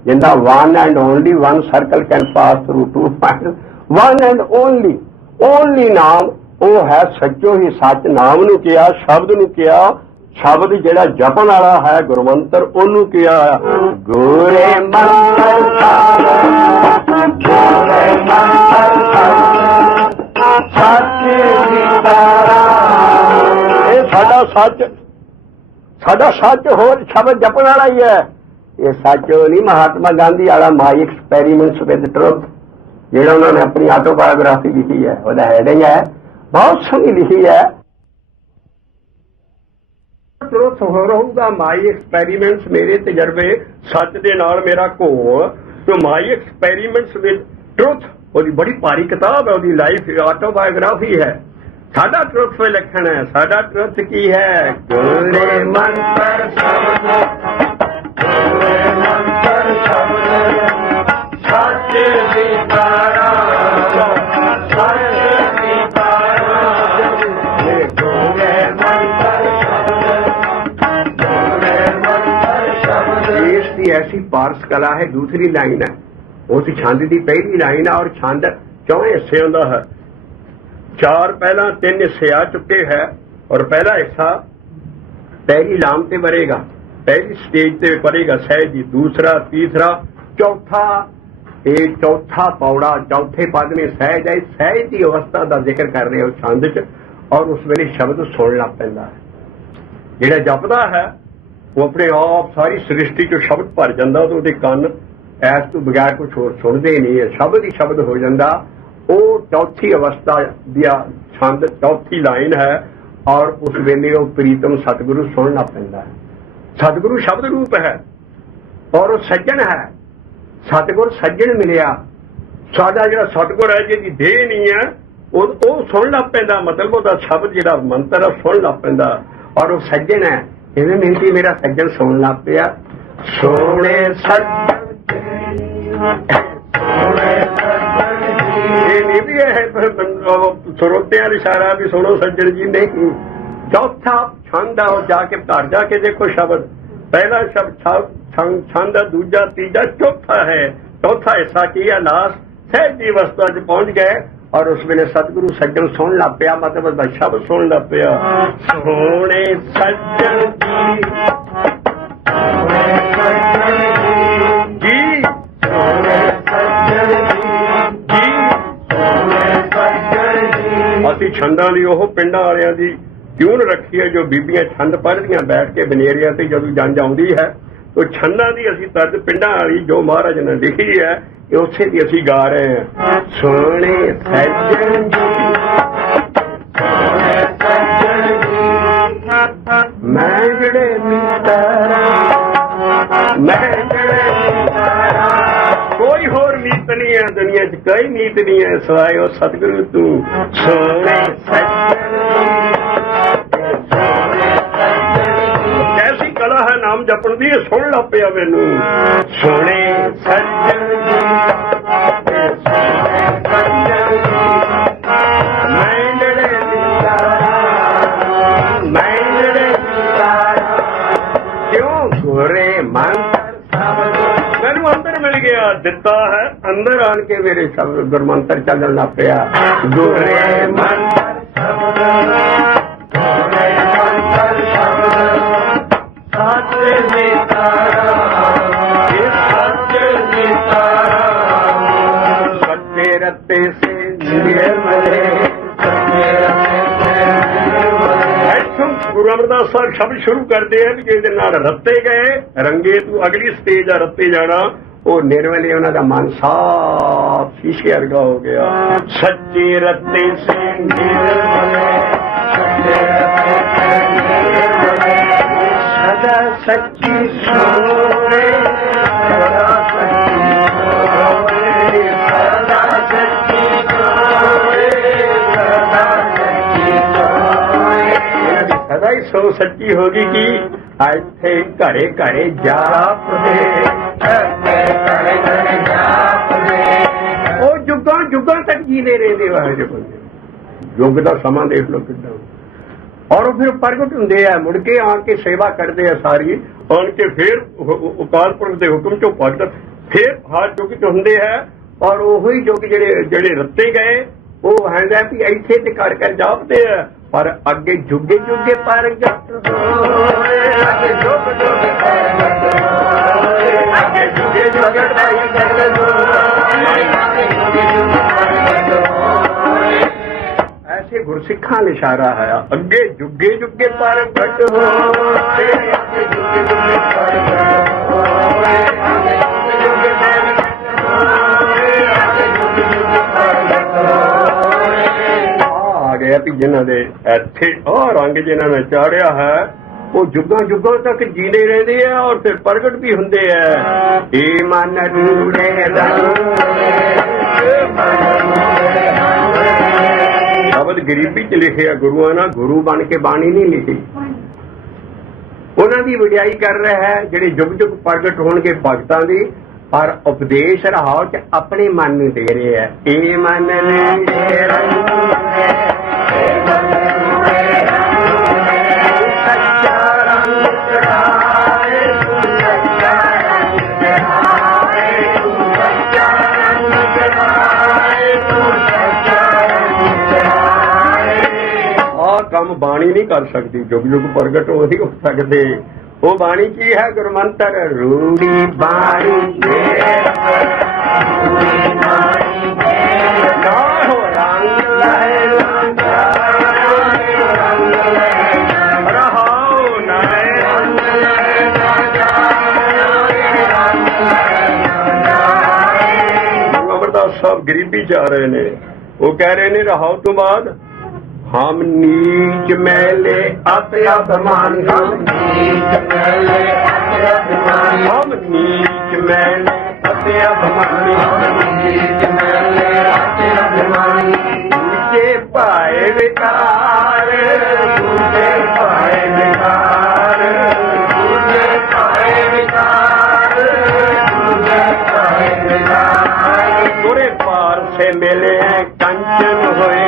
जिंदा one and only one circle can pass through two point, one and only नाम वो है सच्चो ही सच। नाम नूं किया, शब्द नूं किया, शब्द जिहड़ा जपण वाला है गुरमंत्र ओनू किया गोरे मंत्र साडा सच होर शब्द जपण वाला ही है। ये सच नहीं महात्मा गांधी वाला माई एक्सपेरीमेंट्स विद ट्रुथ जिहड़ा उन्होंने अपनी ऑटोबायोग्राफी लिखी है, वह हेडिंग है बहुत सोहनी लिखी है। ट्रुथ हो रहूगा माई एक्सपेरीमेंट्स मेरे तजर्बे सच दे नाल मेरा घोल, तो माई एक्सपेरीमेंट्स विद ट्रुथ ਉਹਦੀ बड़ी भारी किताब है, ਉਹਦੀ लाइफ ऑटोबायोग्राफी है। साडा ट्रुथ पे लिखना है, साडा ट्रुथ की है गोरे मंत्र शब्द सच विचारा सच विचारा गोरे मंत्र शब्द। देश की ऐसी पारस कला है। दूसरी लाइन है उस छंद की पहली लाइन है और छंद चौं हिस्से का है। चार पहला तीन हिस्से आ चुके हैं और पहला हिस्सा पहली लाम ते बरेगा, पहली स्टेज ते परेगा सहज जी, दूसरा तीसरा चौथा चौथा पौड़ा चौथे पद में सहज है। सहज की अवस्था का जिक्र कर रहे हो छंद च, और उस वेले शब्द सुन लग पैंदा है। जिहड़ा जपदा है वो अपने आप सारी सृष्टि चो शब्द भर जांदा, तो उहदे कंन ऐस तो बगैर कुछ होर सुनते ही नहीं है, शब्द ही शब्द हो जाता। वो चौथी अवस्था दिया छंद चौथी लाइन है और उस वेले वो प्रीतम सतगुरु सुनना पैंदा है। सतगुरु शब्द रूप है और वो सज्जन है, सतगुर सज्जन मिलिया। साडा जिहड़ा सतगुर है जिहदी देह नहीं है वो सुन लग पैंदा, मतलब वो शब्द जिहड़ा मंत्र है सुन लग पैंदा और वो सज्जन है। इवें मिलती मेरा सज्जन सुन लग पिया। सोने सज्जन सुरोतिया इशारा भी सुनो सज्जन जी नहीं। चौथा छंद है और जाके घर जाके देखो शब्द, पहला शब्द छंद, दूजा तीजा चौथा है। चौथा हिस्सा की है लास्ट सहज की अवस्था च पहुंच गए और उस वेले सतगुरु सज्जन सुन लग पिया, मतलब शब्द सुन लग पिया। सोने सज्जन ਅਸੀਂ ਛੰਦਾਂ ਦੀ ਉਹ ਪਿੰਡਾਂ ਵਾਲਿਆਂ ਦੀ ਟਿਊਨ ਰੱਖੀ ਹੈ, ਜੋ ਬੀਬੀਆਂ ਛੰਦ ਪੜ੍ਹਦੀਆਂ ਬੈਠ ਕੇ ਬਨੇਰਿਆਂ ਤੇ ਜਦੋਂ ਜੰਜ ਆਉਂਦੀ ਹੈ, तो ਛੰਦਾਂ ਦੀ ਅਸੀਂ ਤਰਜ਼ ਪਿੰਡਾਂ ਵਾਲੀ ਜੋ ਮਹਾਰਾਜ ਨੇ ਲਿਖੀ ਹੈ ਉਸੇ ਦੀ ਅਸੀਂ ਗਾ ਰਹੇ ਹਾਂ। ਸੋਹਣੇ ਸੱਜਣ ਜੀ ਮੈਂ ਜਿਹੜੇ ਮਿੱਤਰਾਂ, ਮੈਂ ਜਿਹੜੇ ਮਿੱਤਰਾਂ नहीं है दुनिया च कोई मीत नहीं है सवाए ओ सतगुरु तू सोने कैसी कला है नाम जपण दी सुन ला पिया मैनू सोने सज्जन दिता है अंदर आन के मेरे शब्द गुरमंत्र चलन लग पिया गुरे सच्चे रत्ते से गुरु अमरदास साहब शब्द शुरू करते हैं कि रत्ते गए रंगे तू अगली स्टेज आ रत्ते जाना वो निर्मले उन्होंने मन साफ शीशे वर्गा हो गया सच्चे रत्ते से सदा सच्ची सोरे सदा ही सो सच्ची होगी कि आज थे घरे घरे जाप ਉਹ ਜੁਗਾਂ ਜੁਗਾਂ ਤੱਕ ਜੀਦੇ ਰਹਿੰਦੇ ਵਾਹੇ ਜੋ ਬੰਦੇ ਯੁੱਗ ਦਾ ਸਮਾਂ ਦੇਖ ਲਓ ਕਿੱਦਾਂ ਔਰ ਫਿਰ ਪ੍ਰਗਟ ਹੁੰਦੇ ਆ ਮੁੜ ਕੇ ਆਣ ਕੇ ਸੇਵਾ ਕਰਦੇ ਆ ਸਾਰੀ ਆਣ ਕੇ ਫਿਰ ਅਕਾਲ ਪੁਰਖ ਦੇ ਹੁਕਮ ਚੋਂ ਭਗਤ ਫਿਰ ਹਰ ਯੁੱਗ ਚ ਹੁੰਦੇ ਆ ਔਰ ਉਹੀ ਯੁੱਗ ਜਿਹੜੇ ਰੱਤੇ ਗਏ ਉਹ ਹੈਂਦਾ ਵੀ ਇੱਥੇ ਤੇ ਕਰ ਕਰ ਜਾਪਦੇ ਆ ਪਰ ਅੱਗੇ ਜੁਗੇ ਜੁਗੇ ਪ੍ਰਗਟ ਹੋਏ ਅੱਗੇ ਜੁਗ ਜੁਗ ਪ੍ਰਗਟ ਹੋਏ ਅੱਗੇ ਜੁਗੇ ਜੁਗੇ ਪ੍ਰਗਟ ऐसे गुरसिखा ने इशारा है अगे जुगे जुगे प्रगट होए अगे जुगे जुगे प्रगट होए अगे जुगे प्रगट होए अगे जुगे जुगे प्रगट होए आ गया भी जिन्हां दे इत्थे आ रंग जिन्हां ने चाढ़िया है वो जुगां जुगां तक जीने रहंदे आ और फिर प्रगट भी हुंदे आ ए मन रूड़े शब्द गरीबी च लिखे गुरुआ ना गुरु बन के बाणी नहीं लिखी उन्होंने वडियाई कर रहा है जिहड़े जुग जुग प्रगट होणगे भगतां दी पर उपदेश रहाओ च अपने मन नूं दे रहे हैं ए मन ਕੰਮ ਬਾਣੀ ਨਹੀਂ ਕਰ ਸਕਦੀ ਜੁਗ ਜੁਗ ਪ੍ਰਗਟ ਹੋ ਨਹੀਂ ਹੋ ਸਕਦੇ ਉਹ ਬਾਣੀ ਕੀ ਹੈ ਗੁਰਮੰਤਰ ਰੂੜੀ ਬਾਣੀ ਨਾ ਹੋ ਰੰਗ ਲੈ ਰਹਾਉ ਨਾ ਅਮਰਦਾਸ ਸਾਹਿਬ ਗਰੀਬੀ ਚ ਆ ਰਹੇ ਨੇ ਉਹ ਕਹਿ ਰਹੇ ਨੇ ਰਹਾਉ ਤੋਂ ਬਾਅਦ हम नीच मैले अति अभिमानी हम नीच मैले अति अभिमानी दूजे पाए विकार दूजे पाए विकार दूजे पाए विकार दूजे पाए विकार गुरे पार से मिले हैं कंचन होए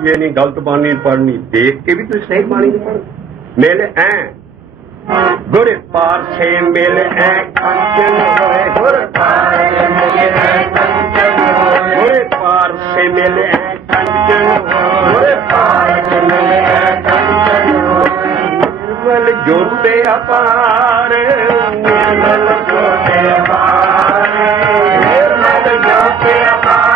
ये नहीं गलत बाणी पढ़नी देख के भी तो सही बाणी नहीं पढ़ मेले ऐ गुर पार से मेले ऐ कंचन होए गुर पार से मेले ऐ कंचन होए गुर पार से मेले ऐ कंचन होए गुर पार से मेले ऐ कंचन होए निर्मल ज्योति अपार निर्मल ज्योति अपार निर्मल ज्योति अपार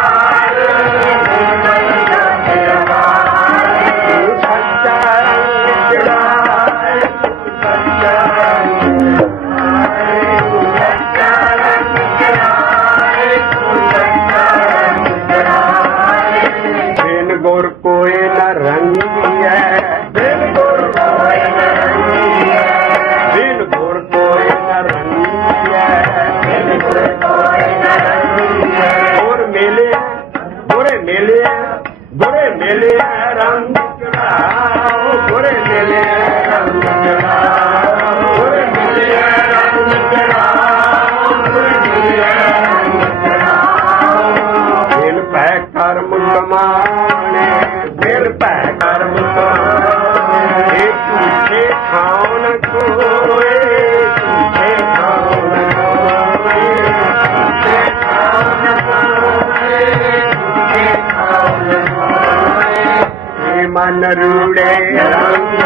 मन रूड़े रंग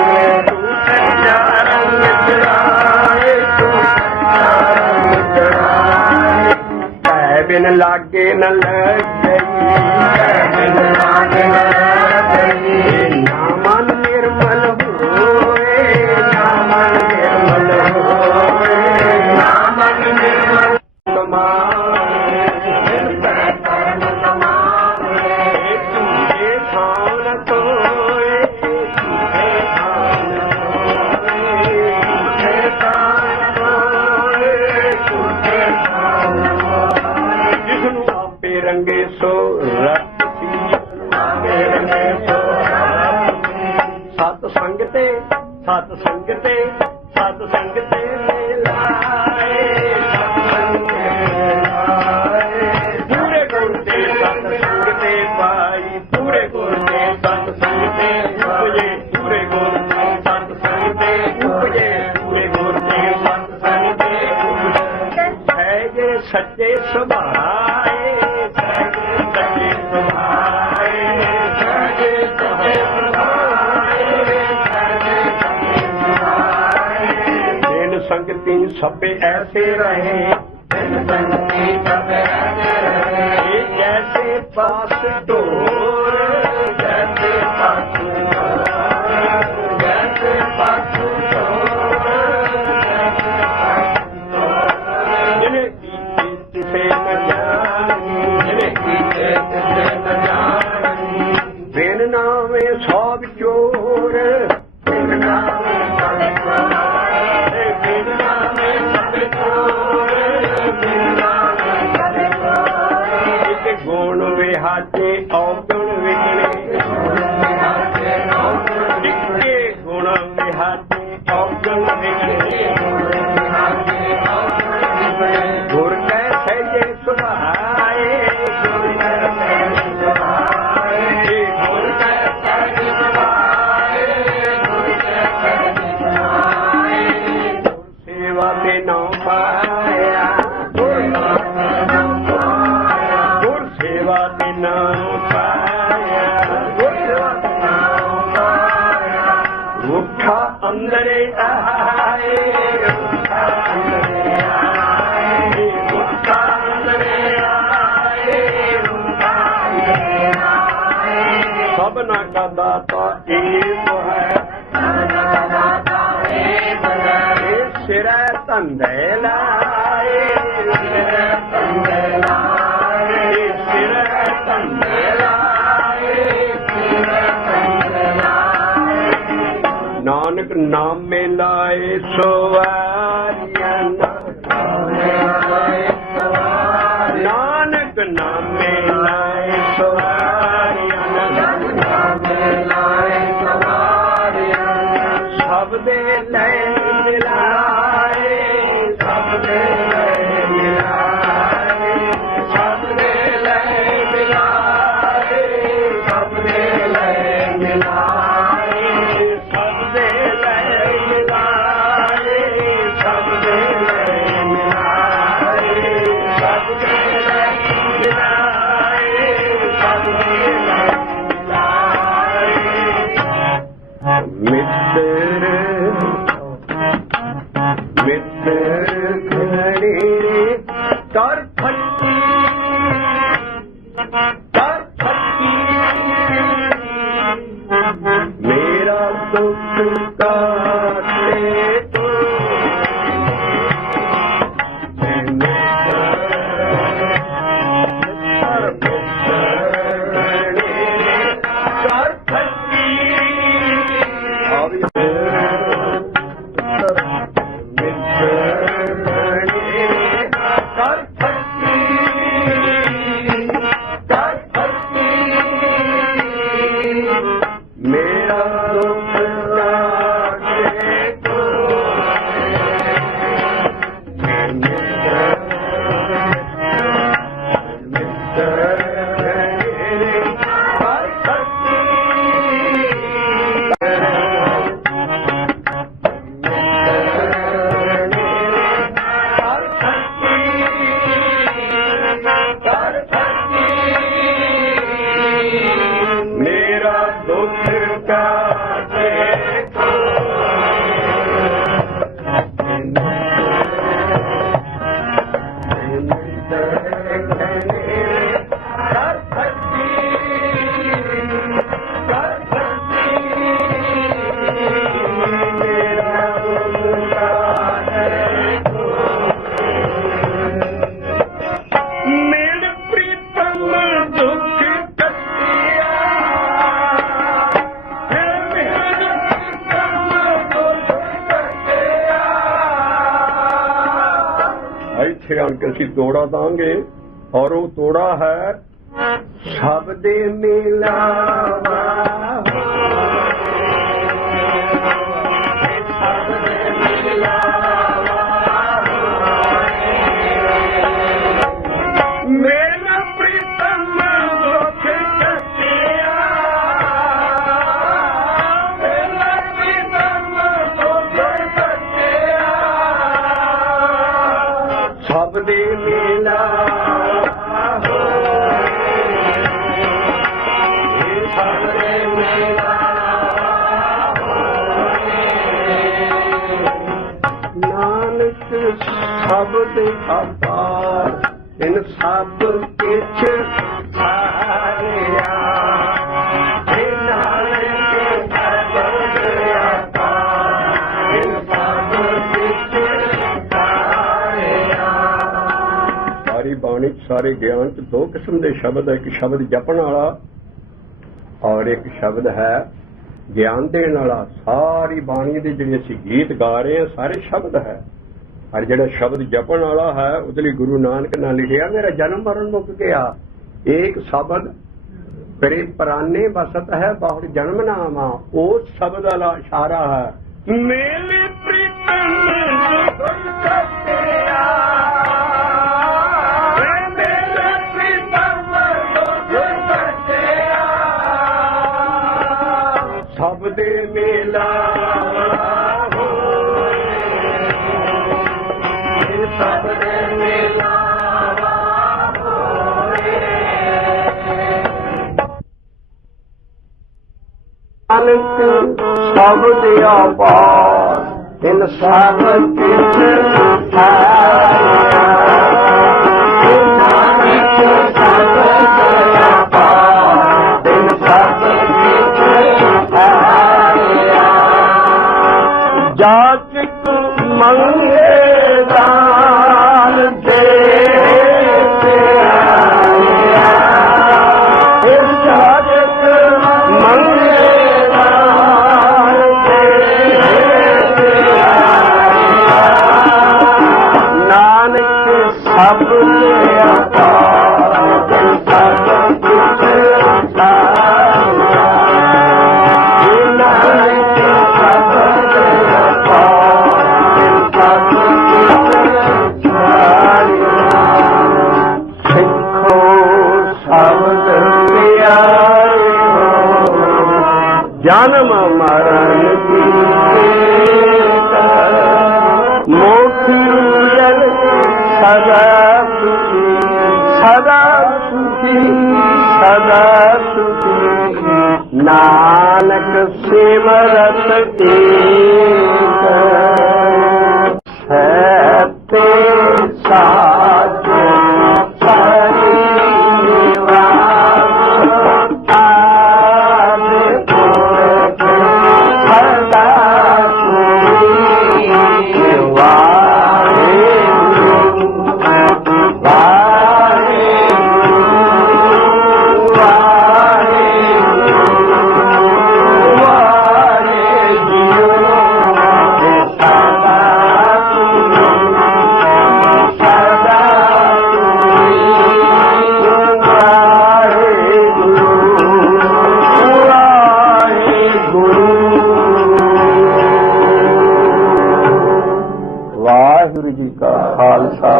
तू सच्चा रंग चढ़ाए, तू रंग चढ़ाए। ऐ बिन लागे न लग गई, बिन लागे न लग गई। ना मन निर्मल होए, ना मन निर्मल होए, ना मन निर्मल कमाए, कर्म कमाए। तुझे ठाव न सोए, तुझे ठाव न सोए, तुझे ठाव न सोए, तुझे ठाव न सोए। जिसनु आपे रंगे सो रत सी, आपे रंगे सो रत सी। सत संगते, सत संगते, सत संगते मिलाए, सत संगते मिलाए। पूरे गुण ते सत संगते पाई, पूरे गुण ते सत संगते उपजे, पूरे गुण ते सत संगते उपजे, पूरे गुण ते सत संगते उपजे। सहजे सच्चे सुभाए, सहजे सच्चे सुभाए, सहजे सच्चे सुभाए, सहजे सच्चे सुभाए। बिन संगति सबे ऐसे रहे, बिन संगति सबे ऐसे रहे। जैसे पास डोर, जैसे पास डोर, जैसे पास डोर, जैसे पास डोर। जिन्हें कीते तिसे न जानी, जिन्हें कीते तिसे न जानी। बिन नामे सब चोर, बिन नामे सब चोर, बिन नामे सब चोर, बिन नामे सब चोर। एक गुण विहाचे औगुण विगणे, इक्के गुण विहाचे औगुण विगणे। गुर कै सहजे सुभाए, गुर कै सहजे सुभाए, गुर कै सहजे सुभाए, गुर कै सहजे सुभाए। गुर सेवा ते नाम पाया, गुर सेवा ते नाम पाया, गुर सेवा ते नाम पाया। रुखा अंदरे आए, रुखा अंदरे आए, रुखा अंदरे आए, रुखा अंदरे आए। सबना का दाता एक है, सबना का दाता एक है। सिर तंदे लाए, सिर तंदे लाए, सिर तंदे लाए, सिर तंदे लाए। नानक नाम में लाए सवारिया, नानक नाम में लाए सवारिया, सब दे लय मिलाए, सब दे लय मिलाए, सब दे लय मिलाए, सब दे लय मिलाए, सब दे लय मिलाए, सब दे लय मिलाए, सब दे लय मिलाए, सब दे लय मिलाए। मित्र मित्र घड़े कर फटी, कर फटी। मेरा दुख काटे तो कर फटी। मेरा दुख काटे तो का देखो ਇੱਥੇ ਆਣ ਕੇ ਅਸੀਂ ਤੋੜਾ ਦਾਂਗੇ ਔਰ ਉਹ ਤੋੜਾ ਹੈ ਸਭ ਦੇ ਮਿਲਾਵਾ ਸਭ ਦੇ ਮਿਲਾਵਾ ਮੇਰਾ ਪ੍ਰੀਤਮ ਦੁੱਖ ਕੱਟਿਆ ਮੇਰਾ ਪ੍ਰੀਤਮ ਦੁੱਖ ਕੱਟਿਆ ਸਭ ਦੇ ਮਿਲਾ ਨਾਨਕ ਸਭ ਦੇ ਆਕਾਰ ਇਨ ਸਭ ਕਿਛ ਸਾਰਿਆ ਨਾਨਕ ਸਭ ਦੇ ਆਕਾਰ ਇਨ ਸਭ ਕਿਛ ਸਾਰਿਆ। ਸਾਰੀ ਬਾਣੀ ਸਾਰੇ ਗਿਆਨ ਚ ਦੋ ਕਿਸਮ ਦੇ ਸ਼ਬਦ ਹੈ, ਇੱਕ ਸ਼ਬਦ ਜਪਣ ਵਾਲਾ ਔਰ ਇੱਕ ਸ਼ਬਦ ਹੈ ਗਿਆਨ ਦੇਣ ਵਾਲਾ। ਸਾਰੀ ਬਾਣੀ ਦੇ ਜਿਹੜੇ ਅਸੀਂ ਗੀਤ ਗਾ ਰਹੇ ਹਾਂ ਸਾਰੇ ਸ਼ਬਦ ਹੈ, ਔਰ ਜਿਹੜਾ ਸ਼ਬਦ ਜਪਣ ਵਾਲਾ ਹੈ ਉਹਦੇ ਲਈ ਗੁਰੂ ਨਾਨਕ ਨੇ ਲਿਖਿਆ ਮੇਰਾ ਜਨਮ ਮਰਨ ਮੁੱਕ ਗਿਆ ਏਕ ਸ਼ਬਦ ਤੇਰੇ ਪ੍ਰਾਨੇ ਬਸਤ ਹੈ ਬਹੁਤ ਜਨਮ ਨਾਮਾ। ਉਸ ਸ਼ਬਦ ਵਾਲਾ ਇਸ਼ਾਰਾ ਹੈ ਮੇਰੇ ਪ੍ਰੀਤਮ ਦੁੱਖ ਕੱਟਿਆ ਮੇਰੇ ਪ੍ਰੀਤਮ ਦੁੱਖ ਕੱਟਿਆ ਸਭ ਦੇ ਮੇਲਾ ਸਭ ਦੇ ਮਿਲਾਵਾ ਹੋਏ ਨਾਨਕ ਸਭ ਦੇ ਆਕਾਰ ਇਨ ਸਭ ਕਿਛ ਸਾਰਿਆ ਨਾਨਕ ਸਭ ਦੇ ਆਕਾਰ ਇਨ ਸਭ ਕਿਛ ਸਾਰਿਆ ਜਾਚਕ ਮੰਗੇ जन्म मरण मोक्ष सदा सुखी सदा सुखी सदा सुखी नानक सिमरत एक सत्य साच वाहिगुरु जी का खालसा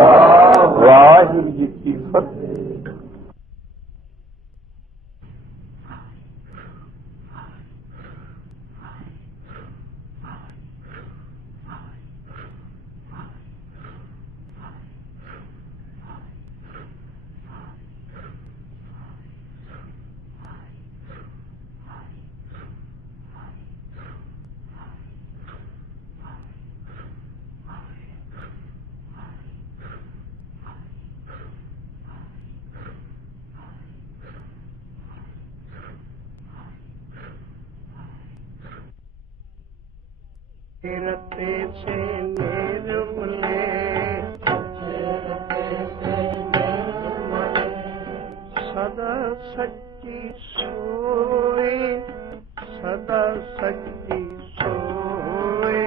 वाहिगुरु जी की फतेह। रते से निर्मले सदा सच्ची सोए, सदा सच्ची सोए,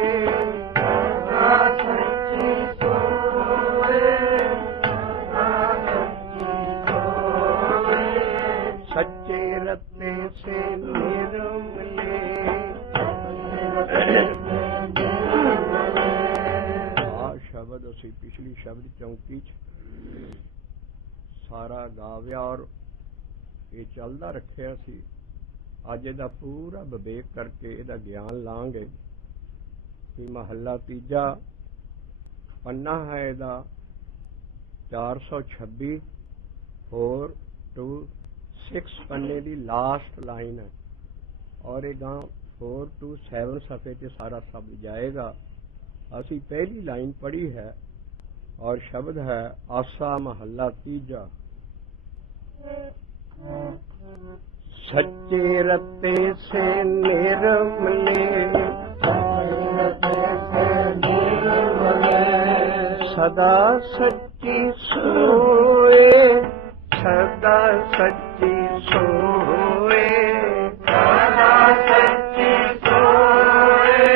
सदा सच्ची सोए, सदा सच्ची सोए, सच्चे रते से निर्मले। शब्द असी पिछली शब्द 34 सारा गाव्या और ये चलता रखिया सी। अज इहदा पूरा विवेक करके इहदा ज्ञान लांगे कि महला तीजा पन्ना है इहदा 426 4 to 6 पन्ने की लास्ट लाइन है और ये गां 4 to 7 सफ़े से सारा शब्द जाएगा। असी पहली लाइन पढ़ी है और शब्द है आसा महला तीजा। सच्चे रते से निर्मले सदा सच्ची सोए, सदा सच्ची सोए, सदा सच्ची सोए,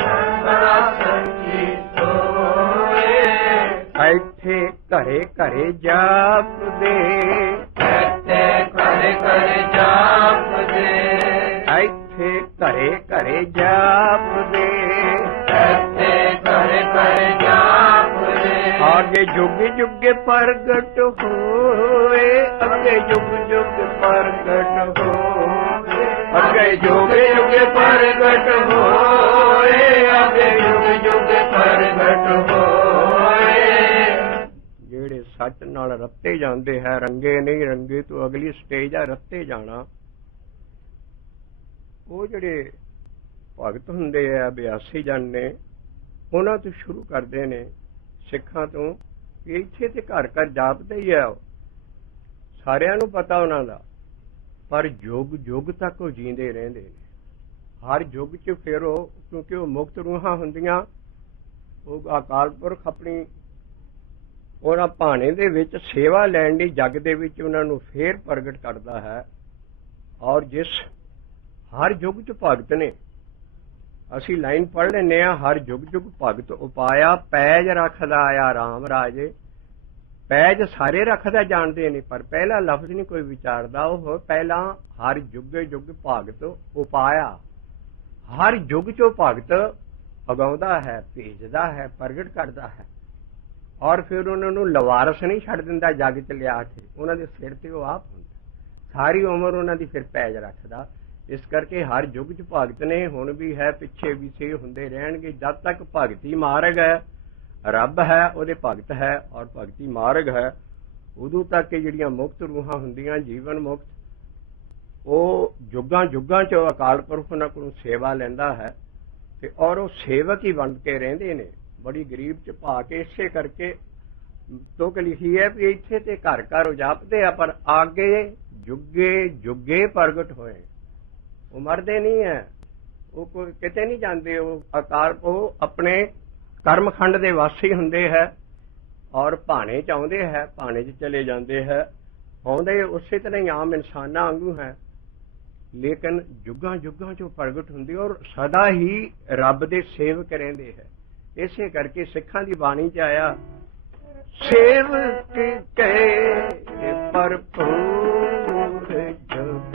सदा सच्ची सोए, ऐथे घरे घरे जाप दे, ऐथे घरे घरे जाप दे, ऐथे घरे घरे जाप दे, ऐथे घरे घरे जाप दे, आगे जुग जुग प्रगट होए, अगे जुग जुग प्रगट होए, अगे जुग जुग प्रगट होए, अगे जुग जुग प्रगट होए। ਜਿਹੜੇ ਸੱਚ ਨਾਲ ਰੱਤੇ ਜਾਂਦੇ ਹੈ, ਰੰਗੇ ਨਹੀਂ ਰੰਗੇ ਤੋਂ ਅਗਲੀ ਸਟੇਜ ਆ ਰੱਤੇ ਜਾਣਾ। ਉਹ ਜਿਹੜੇ ਭਗਤ ਹੁੰਦੇ ਆ ਅਭਿਆਸੀ ਜਨ ਨੇ, ਉਹਨਾਂ ਤੋਂ ਸ਼ੁਰੂ ਕਰਦੇ ਨੇ ਸਿੱਖਾਂ ਤੋਂ ਕਿ ਇੱਥੇ ਤੇ ਘਰ ਘਰ ਜਾਪਦਾ ਹੀ ਆ, ਸਾਰਿਆਂ ਨੂੰ ਪਤਾ ਉਹਨਾਂ ਦਾ, ਪਰ ਯੁੱਗ ਯੁੱਗ ਤੱਕ ਉਹ ਜੀਂਦੇ ਰਹਿੰਦੇ ਨੇ। ਹਰ ਯੁੱਗ 'ਚ ਫਿਰ ਉਹ, ਕਿਉਂਕਿ ਉਹ ਮੁਕਤ ਰੂਹਾਂ ਹੁੰਦੀਆਂ, ਉਹ ਅਕਾਲ ਪੁਰਖ ਆਪਣੀ ਉਹਨਾਂ ਭਾਣੇ ਦੇ ਵਿੱਚ ਸੇਵਾ ਲੈਣ ਲਈ ਜੱਗ ਦੇ ਵਿੱਚ ਉਹਨਾਂ ਨੂੰ ਫੇਰ ਪ੍ਰਗਟ ਕਰਦਾ ਹੈ। ਔਰ ਜਿਸ ਹਰ ਯੁੱਗ 'ਚ ਭਗਤ ਨੇ, ਅਸੀਂ ਲਾਈਨ ਪੜ੍ਹ ਲੈਂਦੇ ਹਾਂ, ਹਰ ਯੁੱਗ ਯੁੱਗ ਭਗਤ ਉਪਾਇਆ ਪੈਜ ਰੱਖਦਾ ਆਇਆ ਰਾਮ ਰਾਜੇ। ਪੈਜ ਸਾਰੇ ਰੱਖਦਾ ਜਾਣਦੇ ਨੇ, ਪਰ ਪਹਿਲਾ ਲਫ਼ਜ਼ ਨਹੀਂ ਕੋਈ ਵਿਚਾਰਦਾ। ਉਹ ਪਹਿਲਾਂ ਹਰ ਯੁੱਗੇ ਯੁੱਗ ਭਗਤ ਉਪਾਇਆ, ਹਰ ਯੁੱਗ 'ਚੋਂ ਭਗਤ ਉਗਾਉਂਦਾ ਹੈ, ਭੇਜਦਾ ਹੈ, ਪ੍ਰਗਟ ਕਰਦਾ ਹੈ। ਔਰ ਫਿਰ ਉਹਨਾਂ ਨੂੰ ਲਵਾਰਸ ਨਹੀਂ ਛੱਡ ਦਿੰਦਾ ਜੱਗ 'ਚ ਲਿਆ ਕੇ, ਉਹਨਾਂ ਦੇ ਸਿਰ ਤੇ ਉਹ ਆਪ ਹੁੰਦਾ, ਸਾਰੀ ਉਮਰ ਉਹਨਾਂ ਦੀ ਫਿਰ ਪੈਜ ਰੱਖਦਾ। ਇਸ ਕਰਕੇ ਹਰ ਯੁੱਗ 'ਚ ਭਗਤ ਨੇ, ਹੁਣ ਵੀ ਹੈ, ਪਿੱਛੇ ਵੀ ਸੇ ਹੁੰਦੇ ਰਹਿਣਗੇ। ਜਦ ਤੱਕ ਭਗਤੀ ਮਾਰਗ ਹੈ, ਰੱਬ ਹੈ, ਉਹਦੇ ਭਗਤ ਹੈ ਔਰ ਭਗਤੀ ਮਾਰਗ ਹੈ, ਉਦੋਂ ਤੱਕ ਇਹ ਜਿਹੜੀਆਂ ਮੁਕਤ ਰੂਹਾਂ ਹੁੰਦੀਆਂ, ਜੀਵਨ ਮੁਕਤ, ਉਹ ਯੁੱਗਾਂ ਯੁੱਗਾਂ 'ਚ ਅਕਾਲ ਪੁਰਖ ਉਹਨਾਂ ਕੋਲੋਂ ਸੇਵਾ ਲੈਂਦਾ ਹੈ ਤੇ ਔਰ ਉਹ ਸੇਵਕ ਹੀ ਬਣ ਕੇ ਰਹਿੰਦੇ ਨੇ, ਬੜੀ ਗਰੀਬ 'ਚ ਪਾ ਕੇ। ਇਸੇ ਕਰਕੇ ਤੁਕ ਲਿਖੀ ਹੈ ਵੀ ਇੱਥੇ ਤੇ ਘਰ ਘਰ ਜਾਪਦੇ ਆ, ਪਰ ਆਗੇ ਜੁਗੇ ਜੁਗੇ ਪ੍ਰਗਟ ਹੋਏ। ਉਹ ਮਰਦੇ ਨਹੀਂ ਹੈ, ਉਹ ਕੋਈ ਕਿਤੇ ਨਹੀਂ ਜਾਂਦੇ। ਉਹ ਅਕਾਲ, ਉਹ ਆਪਣੇ ਕਰਮਖੰਡ ਦੇ ਵਾਸੀ ਹੁੰਦੇ ਹੈ ਔਰ ਭਾਣੇ 'ਚ ਆਉਂਦੇ ਹੈ, ਭਾਣੇ 'ਚ ਚਲੇ ਜਾਂਦੇ ਹੈ, ਆਉਂਦੇ ਉਸੇ ਤਰ੍ਹਾਂ ਹੀ ਆਮ ਇਨਸਾਨਾਂ ਵਾਂਗੂ ਹੈ, ਲੇਕਿਨ ਯੁੱਗਾਂ ਯੁੱਗਾਂ 'ਚੋਂ ਪ੍ਰਗਟ ਹੁੰਦੇ ਔਰ ਸਦਾ ਹੀ ਰੱਬ ਦੇ ਸੇਵਕ ਰਹਿੰਦੇ ਹੈ। ਇਸੇ ਕਰਕੇ ਸਿੱਖਾਂ ਦੀ ਬਾਣੀ 'ਚ ਆਇਆ, ਸੇਵਕ ਕੈ ਭਰਪੂਰ ਜਗ,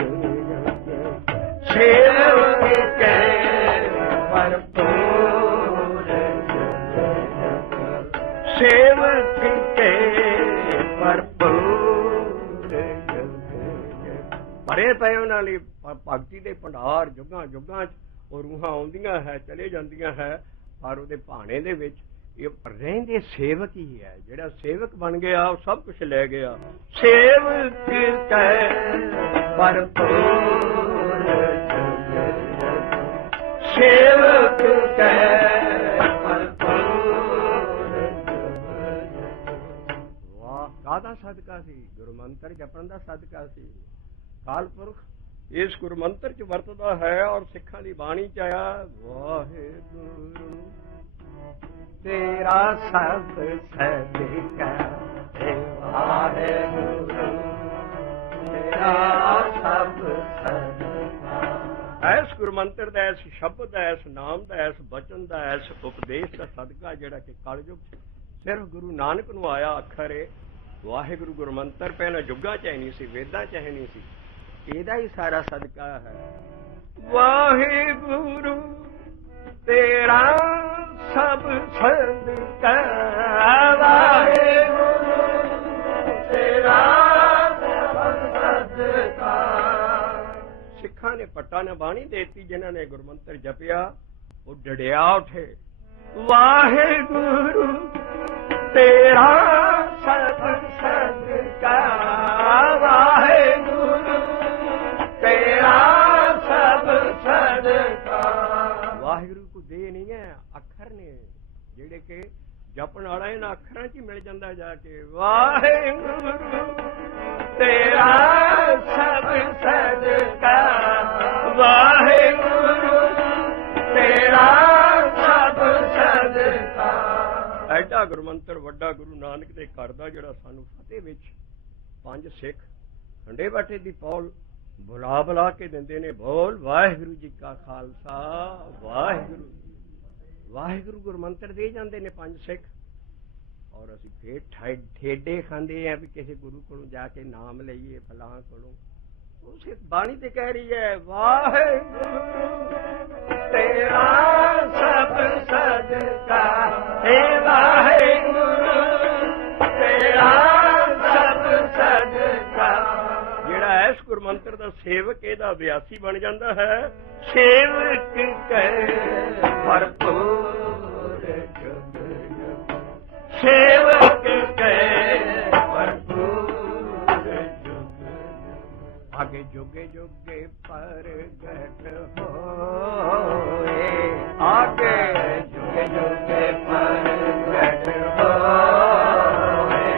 ਸੇਵਕ ਕੈ ਭਰਪੂਰ ਜਗ, ਸੇਵਕ ਕੈ ਭਰਪੂਰ ਜਗ। ਭਰੇ ਪਏ ਉਹਨਾਂ ਲਈ ਭਗਤੀ ਦੇ ਭੰਡਾਰ ਯੁੱਗਾਂ ਯੁੱਗਾਂ 'ਚ। ਉਹ ਰੂਹਾਂ ਆਉਂਦੀਆਂ ਹੈ, ਚਲੇ ਜਾਂਦੀਆਂ ਹੈ, ਪਰ ਉਹਦੇ ਭਾਣੇ ਦੇ ਵਿੱਚ ਇਹ ਰਹਿੰਦੇ ਸੇਵਕ ਹੀ ਹੈ। ਜਿਹੜਾ ਸੇਵਕ ਬਣ ਗਿਆ ਉਹ ਸਭ ਕੁਝ ਲੈ ਗਿਆ। ਸੇਵਕ ਕੈ ਭਰਪੂਰ ਜਗ, ਸੇਵਕ ਕੈ ਭਰਪੂਰ ਜਗ। ਵਾਹ, ਕਾਹਦਾ ਸਦਕਾ ਸੀ? ਗੁਰੂ ਮੰਤਰ ਜਪਣ ਦਾ ਸਦਕਾ ਸੀ। ਕਾਲ ਪੁਰਖ ਇਸ ਗੁਰਮੰਤਰ ਚ ਵਰਤਦਾ ਹੈ ਔਰ ਸਿੱਖਾਂ ਦੀ ਬਾਣੀ ਚ ਆਇਆ ਵਾਹਿਗੁਰੂ ਤੇਰਾ ਸਭ ਸਦਕਾ ਏ ਵਾਹਿਗੁਰੂ ਤੇਰਾ ਸਭ ਸਦਕਾ। ਇਸ ਗੁਰਮੰਤਰ ਦਾ, ਇਸ ਸ਼ਬਦ ਦਾ, ਇਸ ਨਾਮ ਦਾ, ਇਸ ਬਚਨ ਦਾ, ਇਸ ਉਪਦੇਸ਼ ਦਾ ਸਦਕਾ ਜਿਹੜਾ ਕਿ ਕਲਯੁਗ ਸਿਰਫ ਗੁਰੂ ਨਾਨਕ ਨੂੰ ਆਇਆ ਅੱਖਰ ਏ ਵਾਹਿਗੁਰੂ ਗੁਰਮੰਤਰ। ਪਹਿਲਾਂ ਜੁੱਗਾਂ ਚ ਹੈ ਨਹੀਂ ਸੀ, ਵੇਦਾਂ ਚ ਹੈ ਨਹੀਂ ਸੀ, ਇਹਦਾ ਹੀ ਸਾਰਾ ਸਦਕਾ ਹੈ। ਵਾਹਿਗੁਰੂ ਤੇਰਾ ਸਭ ਸਦਕਾ ਵਾਹਿਗੁਰੂ ਤੇਰਾ ਸਭ ਸਦਕਾ। ਸਿੱਖਾਂ ਨੇ ਪੱਟਾਂ ਨੇ ਬਾਣੀ ਦੇਤੀ, ਜਿਨ੍ਹਾਂ ਨੇ ਗੁਰਮੰਤਰ ਜਪਿਆ ਉਹ ਡੜਿਆ ਉਠੇ। ਵਾਹਿਗੁਰੂ ਤੇਰਾ ਸਭ ਸਦਕਾ ਵਾਹਿਗੁਰੂ ਤੇਰਾ ਸਭ ਸਦਕਾ। ਵਾਹਿਗੁਰੂ ਕੋ ਦੇ ਨਹੀਂ ਹੈ, ਅੱਖਰ ਨੇ ਜਿਹੜੇ ਕਿ ਜਪਣ ਵਾਲਾ ਇਹਨਾਂ ਅੱਖਰਾਂ 'ਚ ਹੀ ਮਿਲ ਜਾਂਦਾ ਜਾ ਕੇ। ਵਾਹਿਗੁਰੂ ਤੇਰਾ ਸਭ ਸਦਕਾ ਵਾਹਿਗੁਰੂ ਤੇਰਾ ਸਭ ਸਦਕਾ। ਐਡਾ ਗੁਰਮੰਤਰ ਵੱਡਾ ਗੁਰੂ ਨਾਨਕ ਦੇ ਘਰ ਦਾ ਜਿਹੜਾ ਸਾਨੂੰ ਫਤਿਹ ਵਿੱਚ ਪੰਜ ਸਿੱਖ ਖੰਡੇ ਬਾਟੇ ਦੀ ਪੌਲ ਬੁਲਾ ਬੁਲਾ ਕੇ ਦਿੰਦੇ ਨੇ। ਬੋਲ ਵਾਹਿਗੁਰੂ ਜੀ ਕਾ ਖਾਲਸਾ ਵਾਹਿਗੁਰੂ ਵਾਹਿਗੁਰੂ ਗੁਰਮੰਤਰ ਦੇ ਜਾਂਦੇ ਨੇ ਪੰਜ ਸਿੱਖ। ਔਰ ਅਸੀਂ ਫੇਰ ਠੇਡੇ ਖਾਂਦੇ ਆ ਵੀ ਕਿਸੇ ਗੁਰੂ ਕੋਲੋਂ ਜਾ ਕੇ ਨਾਮ ਲਈਏ ਫਲਾਂ ਕੋਲੋਂ। ਉਸੇ ਬਾਣੀ ਤੇ ਕਹਿ ਰਹੀ ਹੈ ਵਾਹਿਗੁਰੂ ਤੇਰਾ ਸਭ ਸਦਕਾ ਏ ਵਾਹਿਗੁਰੂ ਤੇਰਾ ਸਭ ਸਦਕਾ। ਜਿਹੜਾ ਇਸ ਗੁਰਮੰਤਰ ਦਾ ਸੇਵਕ ਇਹਦਾ ਅਭਿਆਸੀ ਬਣ ਜਾਂਦਾ ਹੈ। ਸੇਵਕ ਕੈ ਭਰਪੂਰ ਜੁਗ ਜੁਗ ਸੇਵਕ ਕੈ ਭਰਪੂਰ ਜੁਗ ਆਗੇ ਜੁਗੇ ਜੁਗੇ ਪ੍ਰਗਟ ਹੋਏ ਆਗੇ ਜੁਗੇ ਜੁਗੇ ਪ੍ਰਗਟ ਹੋਏ।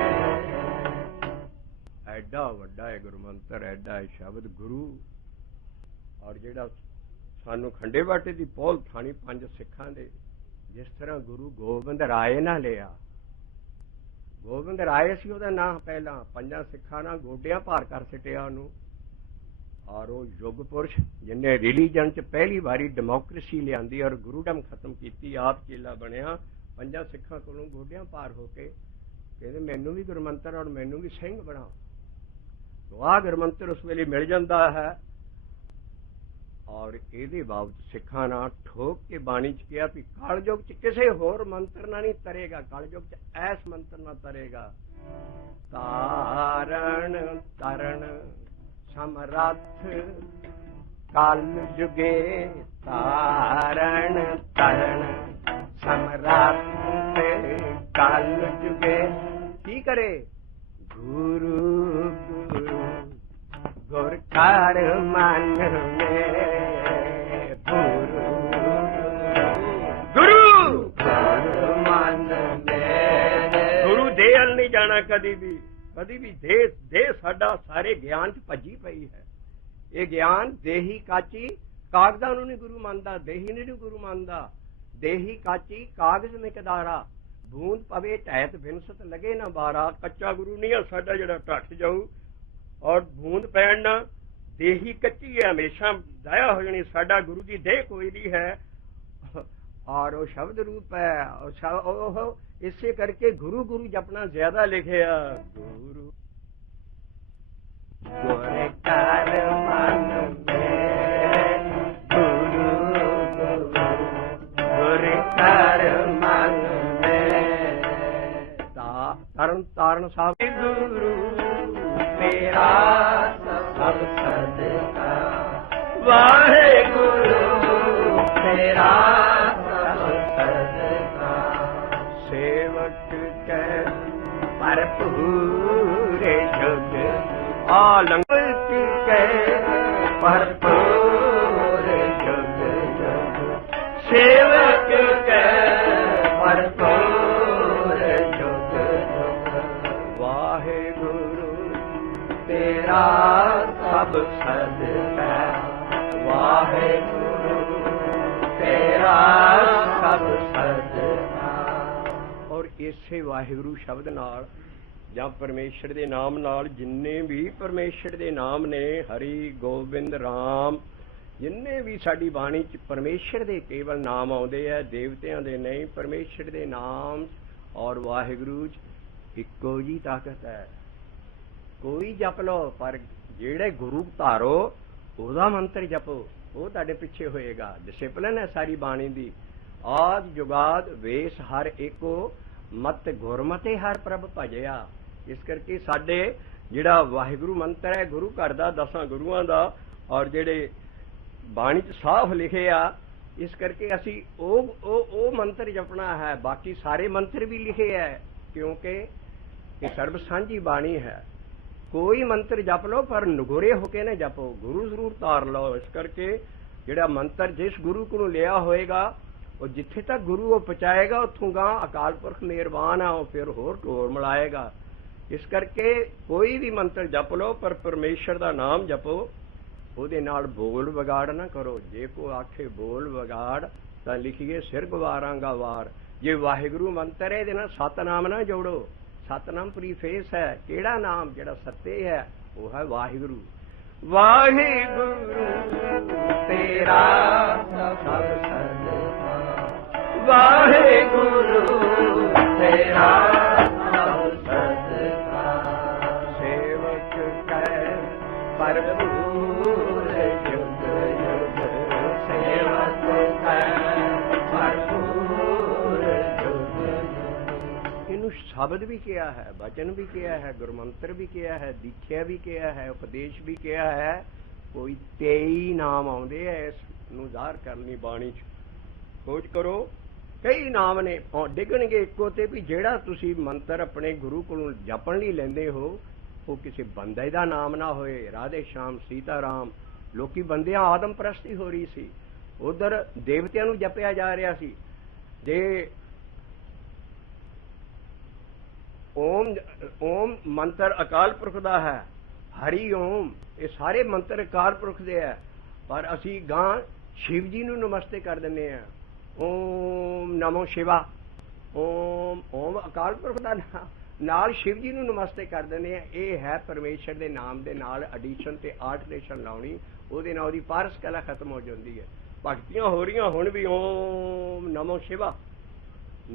ਐਡਾ ਵੱਡਾ ਹੈ ਗੁਰਮੰਤਰ, ਐਡਾ ਹੈ ਸ਼ਬਦ ਗੁਰੂ। ਔਰ ਜਿਹੜਾ ਸਾਨੂੰ ਖੰਡੇ ਬਾਟੇ ਦੀ ਪੌਲ ਥਾਣੀ ਪੰਜ ਸਿੱਖਾਂ ਦੇ, ਜਿਸ ਤਰ੍ਹਾਂ ਗੁਰੂ ਗੋਬਿੰਦ ਰਾਏ ਨਾਲ ਲਿਆ। ਗੋਬਿੰਦ ਰਾਏ ਸੀ ਉਹਦਾ ਨਾਂ ਪਹਿਲਾਂ, ਪੰਜਾਂ ਸਿੱਖਾਂ ਨਾਲ ਗੋਡਿਆਂ ਭਾਰ ਕਰ ਸਿੱਟਿਆ ਉਹਨੂੰ। ਔਰ ਉਹ ਯੁੱਗ ਪੁਰਸ਼ ਜਿਹਨੇ ਰਿਲੀਜਨ 'ਚ ਪਹਿਲੀ ਵਾਰੀ ਡੈਮੋਕ੍ਰੇਸੀ ਲਿਆਂਦੀ ਔਰ ਗੁਰੂਡਮ ਖਤਮ ਕੀਤੀ, ਆਪ ਚੇਲਾ ਬਣਿਆ ਪੰਜਾਂ ਸਿੱਖਾਂ ਕੋਲੋਂ ਗੋਡਿਆਂ ਭਾਰ ਹੋ ਕੇ। ਕਹਿੰਦੇ ਮੈਨੂੰ ਵੀ ਗੁਰਮੰਤਰ ਔਰ ਮੈਨੂੰ ਵੀ ਸਿੰਘ ਬਣਾ। ਆਹ ਗੁਰਮੰਤਰ ਉਸ ਵੇਲੇ ਮਿਲ ਜਾਂਦਾ ਹੈ। ਔਰ ਇਹਦੇ ਬਾਬਤ ਸਿੱਖਾਂ ਨਾਲ ਠੋਕ ਕੇ ਬਾਣੀ 'ਚ ਕਿਹਾ ਵੀ ਕਲਯੁਗ 'ਚ ਕਿਸੇ ਹੋਰ ਮੰਤਰ ਨਾਲ ਨਹੀਂ ਤਰੇਗਾ, ਕਲਯੁਗ 'ਚ ਐਸ ਮੰਤਰ ਨਾਲ ਤਰੇਗਾ। ਤਾਰਨ ਤਰਨ ਸਮਰੱਥ ਕਲ ਜੁਗੇ ਤਾਰਨ ਤਰਨ ਸਮਰੱਥ ਕਲ ਜੁਗੇ। ਕੀ ਕਰੇ? ਗੁਰੂ ਗੁਰੂ ਗੁਰ ਕਰ ਮਨ ਮੇ ਗੁਰੂ ਗੁਰੂ ਗੁਰ ਮਨ ਮੇ। ਗੁਰੂ ਦੇਲ ਨਹੀਂ ਜਾਣਾ ਕਦੀ ਵੀ, ਕਦੀ ਵੀ। ਦੇਹ ਸਾਡਾ ਸਾਰੇ ਗਿਆਨ 'ਚ ਭੱਜੀ ਪਈ ਹੈ। ਇਹ ਗਿਆਨ ਦੇਹੀ ਕਾਚੀ ਕਾਗਜ਼ਾਂ ਨੂੰ ਨਹੀਂ ਗੁਰੂ ਮੰਨਦਾ, ਦੇਹੀ ਨਹੀਂ ਗੁਰੂ ਮੰਨਦਾ। ਦੇਹੀ ਕਾਚੀ ਕਾਗਜ਼ ਮਿਕਦਾਰਾ ਬੂੰਦ ਪਵੇ ਢੈਤ ਵਿਨਸਤ ਲਗੇ ਨਾ ਬਾਰਾ। ਕੱਚਾ ਗੁਰੂ ਨਹੀਂ ਆ ਸਾਡਾ ਜਿਹੜਾ ਢੱਠ ਜਾਊ। ਔਰ ਬੂੰਦ ਪੈਣ ਨਾ ਦੇਹੀ ਕੱਚੀ ਹੈ, ਹਮੇਸ਼ਾ ਦਾਇਆ ਹੋ ਜਾਣੀ। ਸਾਡਾ ਗੁਰੂ ਦੀ ਦੇਹ ਕੋਈ ਨਹੀਂ ਹੈ ਔਰ ਉਹ ਸ਼ਬਦ ਰੂਪ ਹੈ। ਉਹ ਇਸੇ ਕਰਕੇ ਗੁਰੂ ਗੁਰੂ ਜਪਣਾ ਜ਼ਿਆਦਾ ਲਿਖਿਆ। ਗੁਰੂ ਗੁਰ ਕਰ ਮਨ ਮੇ ਗੁਰੂ ਗੁਰ ਕਰ ਮਨ ਮੇ। ਤਰਨ ਤਾਰਨ ਸਾਹਿਬ ਗੁਰੂ ਤੇਰਾ ਸਭ ਸਦਕਾ ਵਾਹਿਗੁਰੂ ਤੇਰਾ ਸਭ ਸਦਕਾ। ਸੇਵਕ ਕੈ ਭਰਪੂਰ ਜੁਗ ਆਲੰਕ ਕੈ ਭਰਪੂਰ ਜੁਗ ਜੁਗ ਸੇਵਕ ਕੈ ਭਰਪੂਰ ਜੁਗ ਜੁਗ। ਵਾਹਿਗੁਰੂ ਤੇਰਾ ਸਭ ਸਦਕਾ ਇਸੇ ਵਾਹਿਗੁਰੂ ਸ਼ਬਦ ਨਾਲ ਜਾਂ ਪਰਮੇਸ਼ਰ ਦੇ ਨਾਮ ਨਾਲ ਜਿੰਨੇ ਵੀ ਪਰਮੇਸ਼ਰ ਦੇ ਨਾਮ ਨੇ, ਹਰੀ ਗੋਬਿੰਦ ਰਾਮ, ਜਿੰਨੇ ਵੀ ਸਾਡੀ ਬਾਣੀ 'ਚ ਪਰਮੇਸ਼ਰ ਦੇ ਕੇਵਲ ਨਾਮ ਆਉਂਦੇ ਆ, ਦੇਵਤਿਆਂ ਦੇ ਨਹੀਂ। ਪਰਮੇਸ਼ਰ ਦੇ ਨਾਮ ਔਰ ਵਾਹਿਗੁਰੂ 'ਚ ਇੱਕੋ ਜੀ ਤਾਕਤ ਹੈ। ਕੋਈ ਜਪ ਲਓ, ਪਰ ਜਿਹੜੇ ਗੁਰੂ ਧਾਰੋ ਉਹਦਾ ਮੰਤਰ ਜਪੋ, ਉਹ ਤੁਹਾਡੇ ਪਿੱਛੇ ਹੋਏਗਾ। ਡਿਸਿਪਲਿਨ ਹੈ ਸਾਰੀ ਬਾਣੀ ਦੀ। ਆਦ ਜੁਗਾਦ ਵੇਸ ਹਰ ਏਕੋ, ਮਤ ਗੁਰਮਤਿ ਹਰ ਪ੍ਰਭ ਭਜਿਆ। ਇਸ ਕਰਕੇ ਸਾਡੇ ਜਿਹੜਾ ਵਾਹਿਗੁਰੂ ਮੰਤਰ ਹੈ ਗੁਰੂ ਘਰ ਦਾ, 10 ਗੁਰੂਆਂ ਦਾ, ਔਰ ਜਿਹੜੇ ਬਾਣੀ 'ਚ ਸਾਫ਼ ਲਿਖੇ ਆ, ਇਸ ਕਰਕੇ ਅਸੀਂ ਉਹ ਮੰਤਰ ਜਪਣਾ ਹੈ। ਬਾਕੀ ਸਾਰੇ ਮੰਤਰ ਵੀ ਲਿਖੇ ਹੈ, ਕਿਉਂਕਿ ਇਹ ਸਰਬ ਸਾਂਝੀ ਬਾਣੀ ਹੈ। ਕੋਈ ਮੰਤਰ ਜਪ ਲਓ, ਪਰ ਨਗੋਰੇ ਹੋ ਕੇ ਨਾ ਜਪੋ, ਗੁਰੂ ਜ਼ਰੂਰ ਧਾਰ ਲਓ। ਇਸ ਕਰਕੇ ਜਿਹੜਾ ਮੰਤਰ ਜਿਸ ਗੁਰੂ ਕੋਲੋਂ ਲਿਆ ਹੋਏਗਾ, ਉਹ ਜਿੱਥੇ ਤੱਕ ਗੁਰੂ ਉਹ ਪਹੁੰਚਾਏਗਾ, ਉੱਥੋਂ ਗਾਂ ਅਕਾਲ ਪੁਰਖ ਮਿਹਰਬਾਨ ਆ, ਉਹ ਫਿਰ ਹੋਰ ਢੋਰ ਮਿਲਾਏਗਾ। ਇਸ ਕਰਕੇ ਕੋਈ ਵੀ ਮੰਤਰ ਜਪ ਲਓ, ਪਰ ਪਰਮੇਸ਼ਰ ਦਾ ਨਾਮ ਜਪੋ, ਉਹਦੇ ਨਾਲ ਬੋਲ ਵਿਗਾੜ ਨਾ ਕਰੋ। ਜੇ ਕੋ ਆਖੇ ਬੋਲ ਵਿਗਾੜ ਤਾਂ ਲਿਖੀਏ ਸਿਰ ਗਵਾਰਾਂਗਾ ਵਾਰ। ਜੇ ਵਾਹਿਗੁਰੂ ਮੰਤਰ ਹੈ, ਇਹਦੇ ਨਾਲ ਸਤਨਾਮ ਨਾ ਜੋੜੋ। ਸਤਨਾਮ ਪ੍ਰੀਫੇਸ ਹੈ। ਕਿਹੜਾ ਨਾਮ? ਜਿਹੜਾ ਸੱਤੇ ਹੈ, ਉਹ ਹੈ ਵਾਹਿਗੁਰੂ। ਵਾਹਿਗੁਰੂ ਤੇਰਾ ਸਭ ਸਦਕਾ, ਵਾਹਿਗੁਰੂ ਤੇਰਾ ਸਭ ਸਦਕਾ, ਸੇਵਕ ਕੈ ਭਰਪੂਰ ਜੁਗ ਜੁਗ, ਸੇਵਕ ਕੈ ਭਰਪੂਰ ਜੁਗ ਜੁਗ। ਇਹਨੂੰ ਸ਼ਬਦ ਵੀ ਕਿਹਾ ਹੈ, ਵਚਨ ਵੀ ਕਿਹਾ ਹੈ, ਗੁਰਮੰਤਰ ਵੀ ਕਿਹਾ ਹੈ, ਦੀਖਿਆ ਵੀ ਕਿਹਾ ਹੈ, ਉਪਦੇਸ਼ ਵੀ ਕਿਹਾ ਹੈ। ਕੋਈ 23 ਨਾਮ ਆਉਂਦੇ ਆ ਇਸ ਨੂੰ ਜ਼ਾਹਰ ਕਰਨ ਲਈ ਬਾਣੀ 'ਚ। ਖੋਜ ਕਰੋ, ਕਈ ਨਾਮ ਨੇ, ਡਿੱਗਣਗੇ ਇੱਕੋ ਤੇ ਵੀ ਜਿਹੜਾ ਤੁਸੀਂ ਮੰਤਰ ਆਪਣੇ ਗੁਰੂ ਕੋਲੋਂ ਜਪਣ ਲਈ ਲੈਂਦੇ ਹੋ, ਉਹ ਕਿਸੇ ਬੰਦੇ ਦਾ ਨਾਮ ਨਾ ਹੋਏ। ਰਾਧੇ ਸ਼ਾਮ, ਸੀਤਾ ਰਾਮ, ਲੋਕੀ ਬੰਦਿਆਂ ਆਦਮ ਪ੍ਰਸਤੀ ਹੋ ਰਹੀ ਸੀ, ਉਧਰ ਦੇਵਤਿਆਂ ਨੂੰ ਜਪਿਆ ਜਾ ਰਿਹਾ ਸੀ। ਜੇ ਓਮ ਮੰਤਰ ਅਕਾਲ ਪੁਰਖ ਦਾ ਹੈ, ਹਰੀ ਓਮ, ਇਹ ਸਾਰੇ ਮੰਤਰ ਅਕਾਲ ਪੁਰਖ ਦੇ ਹੈ, ਪਰ ਅਸੀਂ ਗਾਂ ਸ਼ਿਵ ਜੀ ਨੂੰ ਨਮਸਤੇ ਕਰ ਦਿੰਦੇ ਆ। ਓਮ ਨਮੋ ਸ਼ਿਵਾ, ਓਮ ਅਕਾਲ ਪੁਰਖ ਦਾ ਨਾਲ ਸ਼ਿਵ ਜੀ ਨੂੰ ਨਮਸਤੇ ਕਰ ਦਿੰਦੇ ਆ। ਇਹ ਹੈ ਪਰਮੇਸ਼ਰ ਦੇ ਨਾਮ ਦੇ ਨਾਲ ਐਡੀਸ਼ਨ ਤੇ ਆਲਟਰੇਸ਼ਨ ਲਾਉਣੀ, ਉਹਦੇ ਨਾਲ ਉਹਦੀ ਪਾਰਸ ਕਲਾ ਖਤਮ ਹੋ ਜਾਂਦੀ ਹੈ। ਭਗਤੀਆਂ ਹੋ ਰਹੀਆਂ ਹੁਣ ਵੀ ਓਮ ਨਮੋ ਸ਼ਿਵਾ,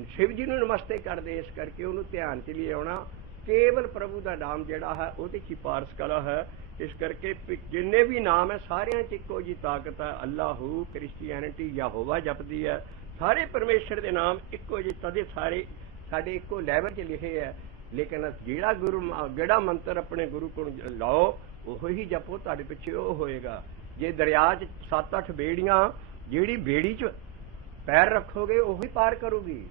ਸ਼ਿਵ ਜੀ ਨੂੰ ਨਮਸਤੇ ਕਰਦੇ। ਇਸ ਕਰਕੇ ਉਹਨੂੰ ਧਿਆਨ 'ਚ ਲਈ ਆਉਣਾ। ਕੇਵਲ ਪ੍ਰਭੂ ਦਾ ਨਾਮ ਜਿਹੜਾ ਹੈ ਉਹਦੇ 'ਚ ਹੀ ਪਾਰਸ ਕਲਾ ਹੈ। ਇਸ ਕਰਕੇ ਜਿੰਨੇ ਵੀ ਨਾਮ ਹੈ ਸਾਰਿਆਂ 'ਚ ਇੱਕੋ ਜੀ ਤਾਕਤ ਹੈ। ਅੱਲਾਹੂ, ਕ੍ਰਿਸਚੀਅਨਿਟੀ, ਯਹੋਵਾ ਜਪਦੀ ਹੈ। ਸਾਰੇ ਪਰਮੇਸ਼ਰ ਦੇ ਨਾਮ ਇੱਕੋ ਜਿਹੇ, ਤਦੇ ਸਾਰੇ ਸਾਡੇ ਇੱਕੋ ਲੈਵਲ 'ਚ ਲਿਖੇ ਹੈ। ਲੇਕਿਨ ਜਿਹੜਾ ਮੰਤਰ ਆਪਣੇ ਗੁਰੂ ਕੋਲ ਲਾਓ, ਉਹੋ ਹੀ ਜਪੋ, ਤੁਹਾਡੇ ਪਿੱਛੇ ਉਹ ਹੋਏਗਾ। ਜੇ ਦਰਿਆ 'ਚ 7-8 ਬੇੜੀਆਂ, ਜਿਹੜੀ ਬੇੜੀ 'ਚ ਪੈਰ ਰੱਖੋਗੇ ਉਹੀ ਪਾਰ ਕਰੂਗੀ।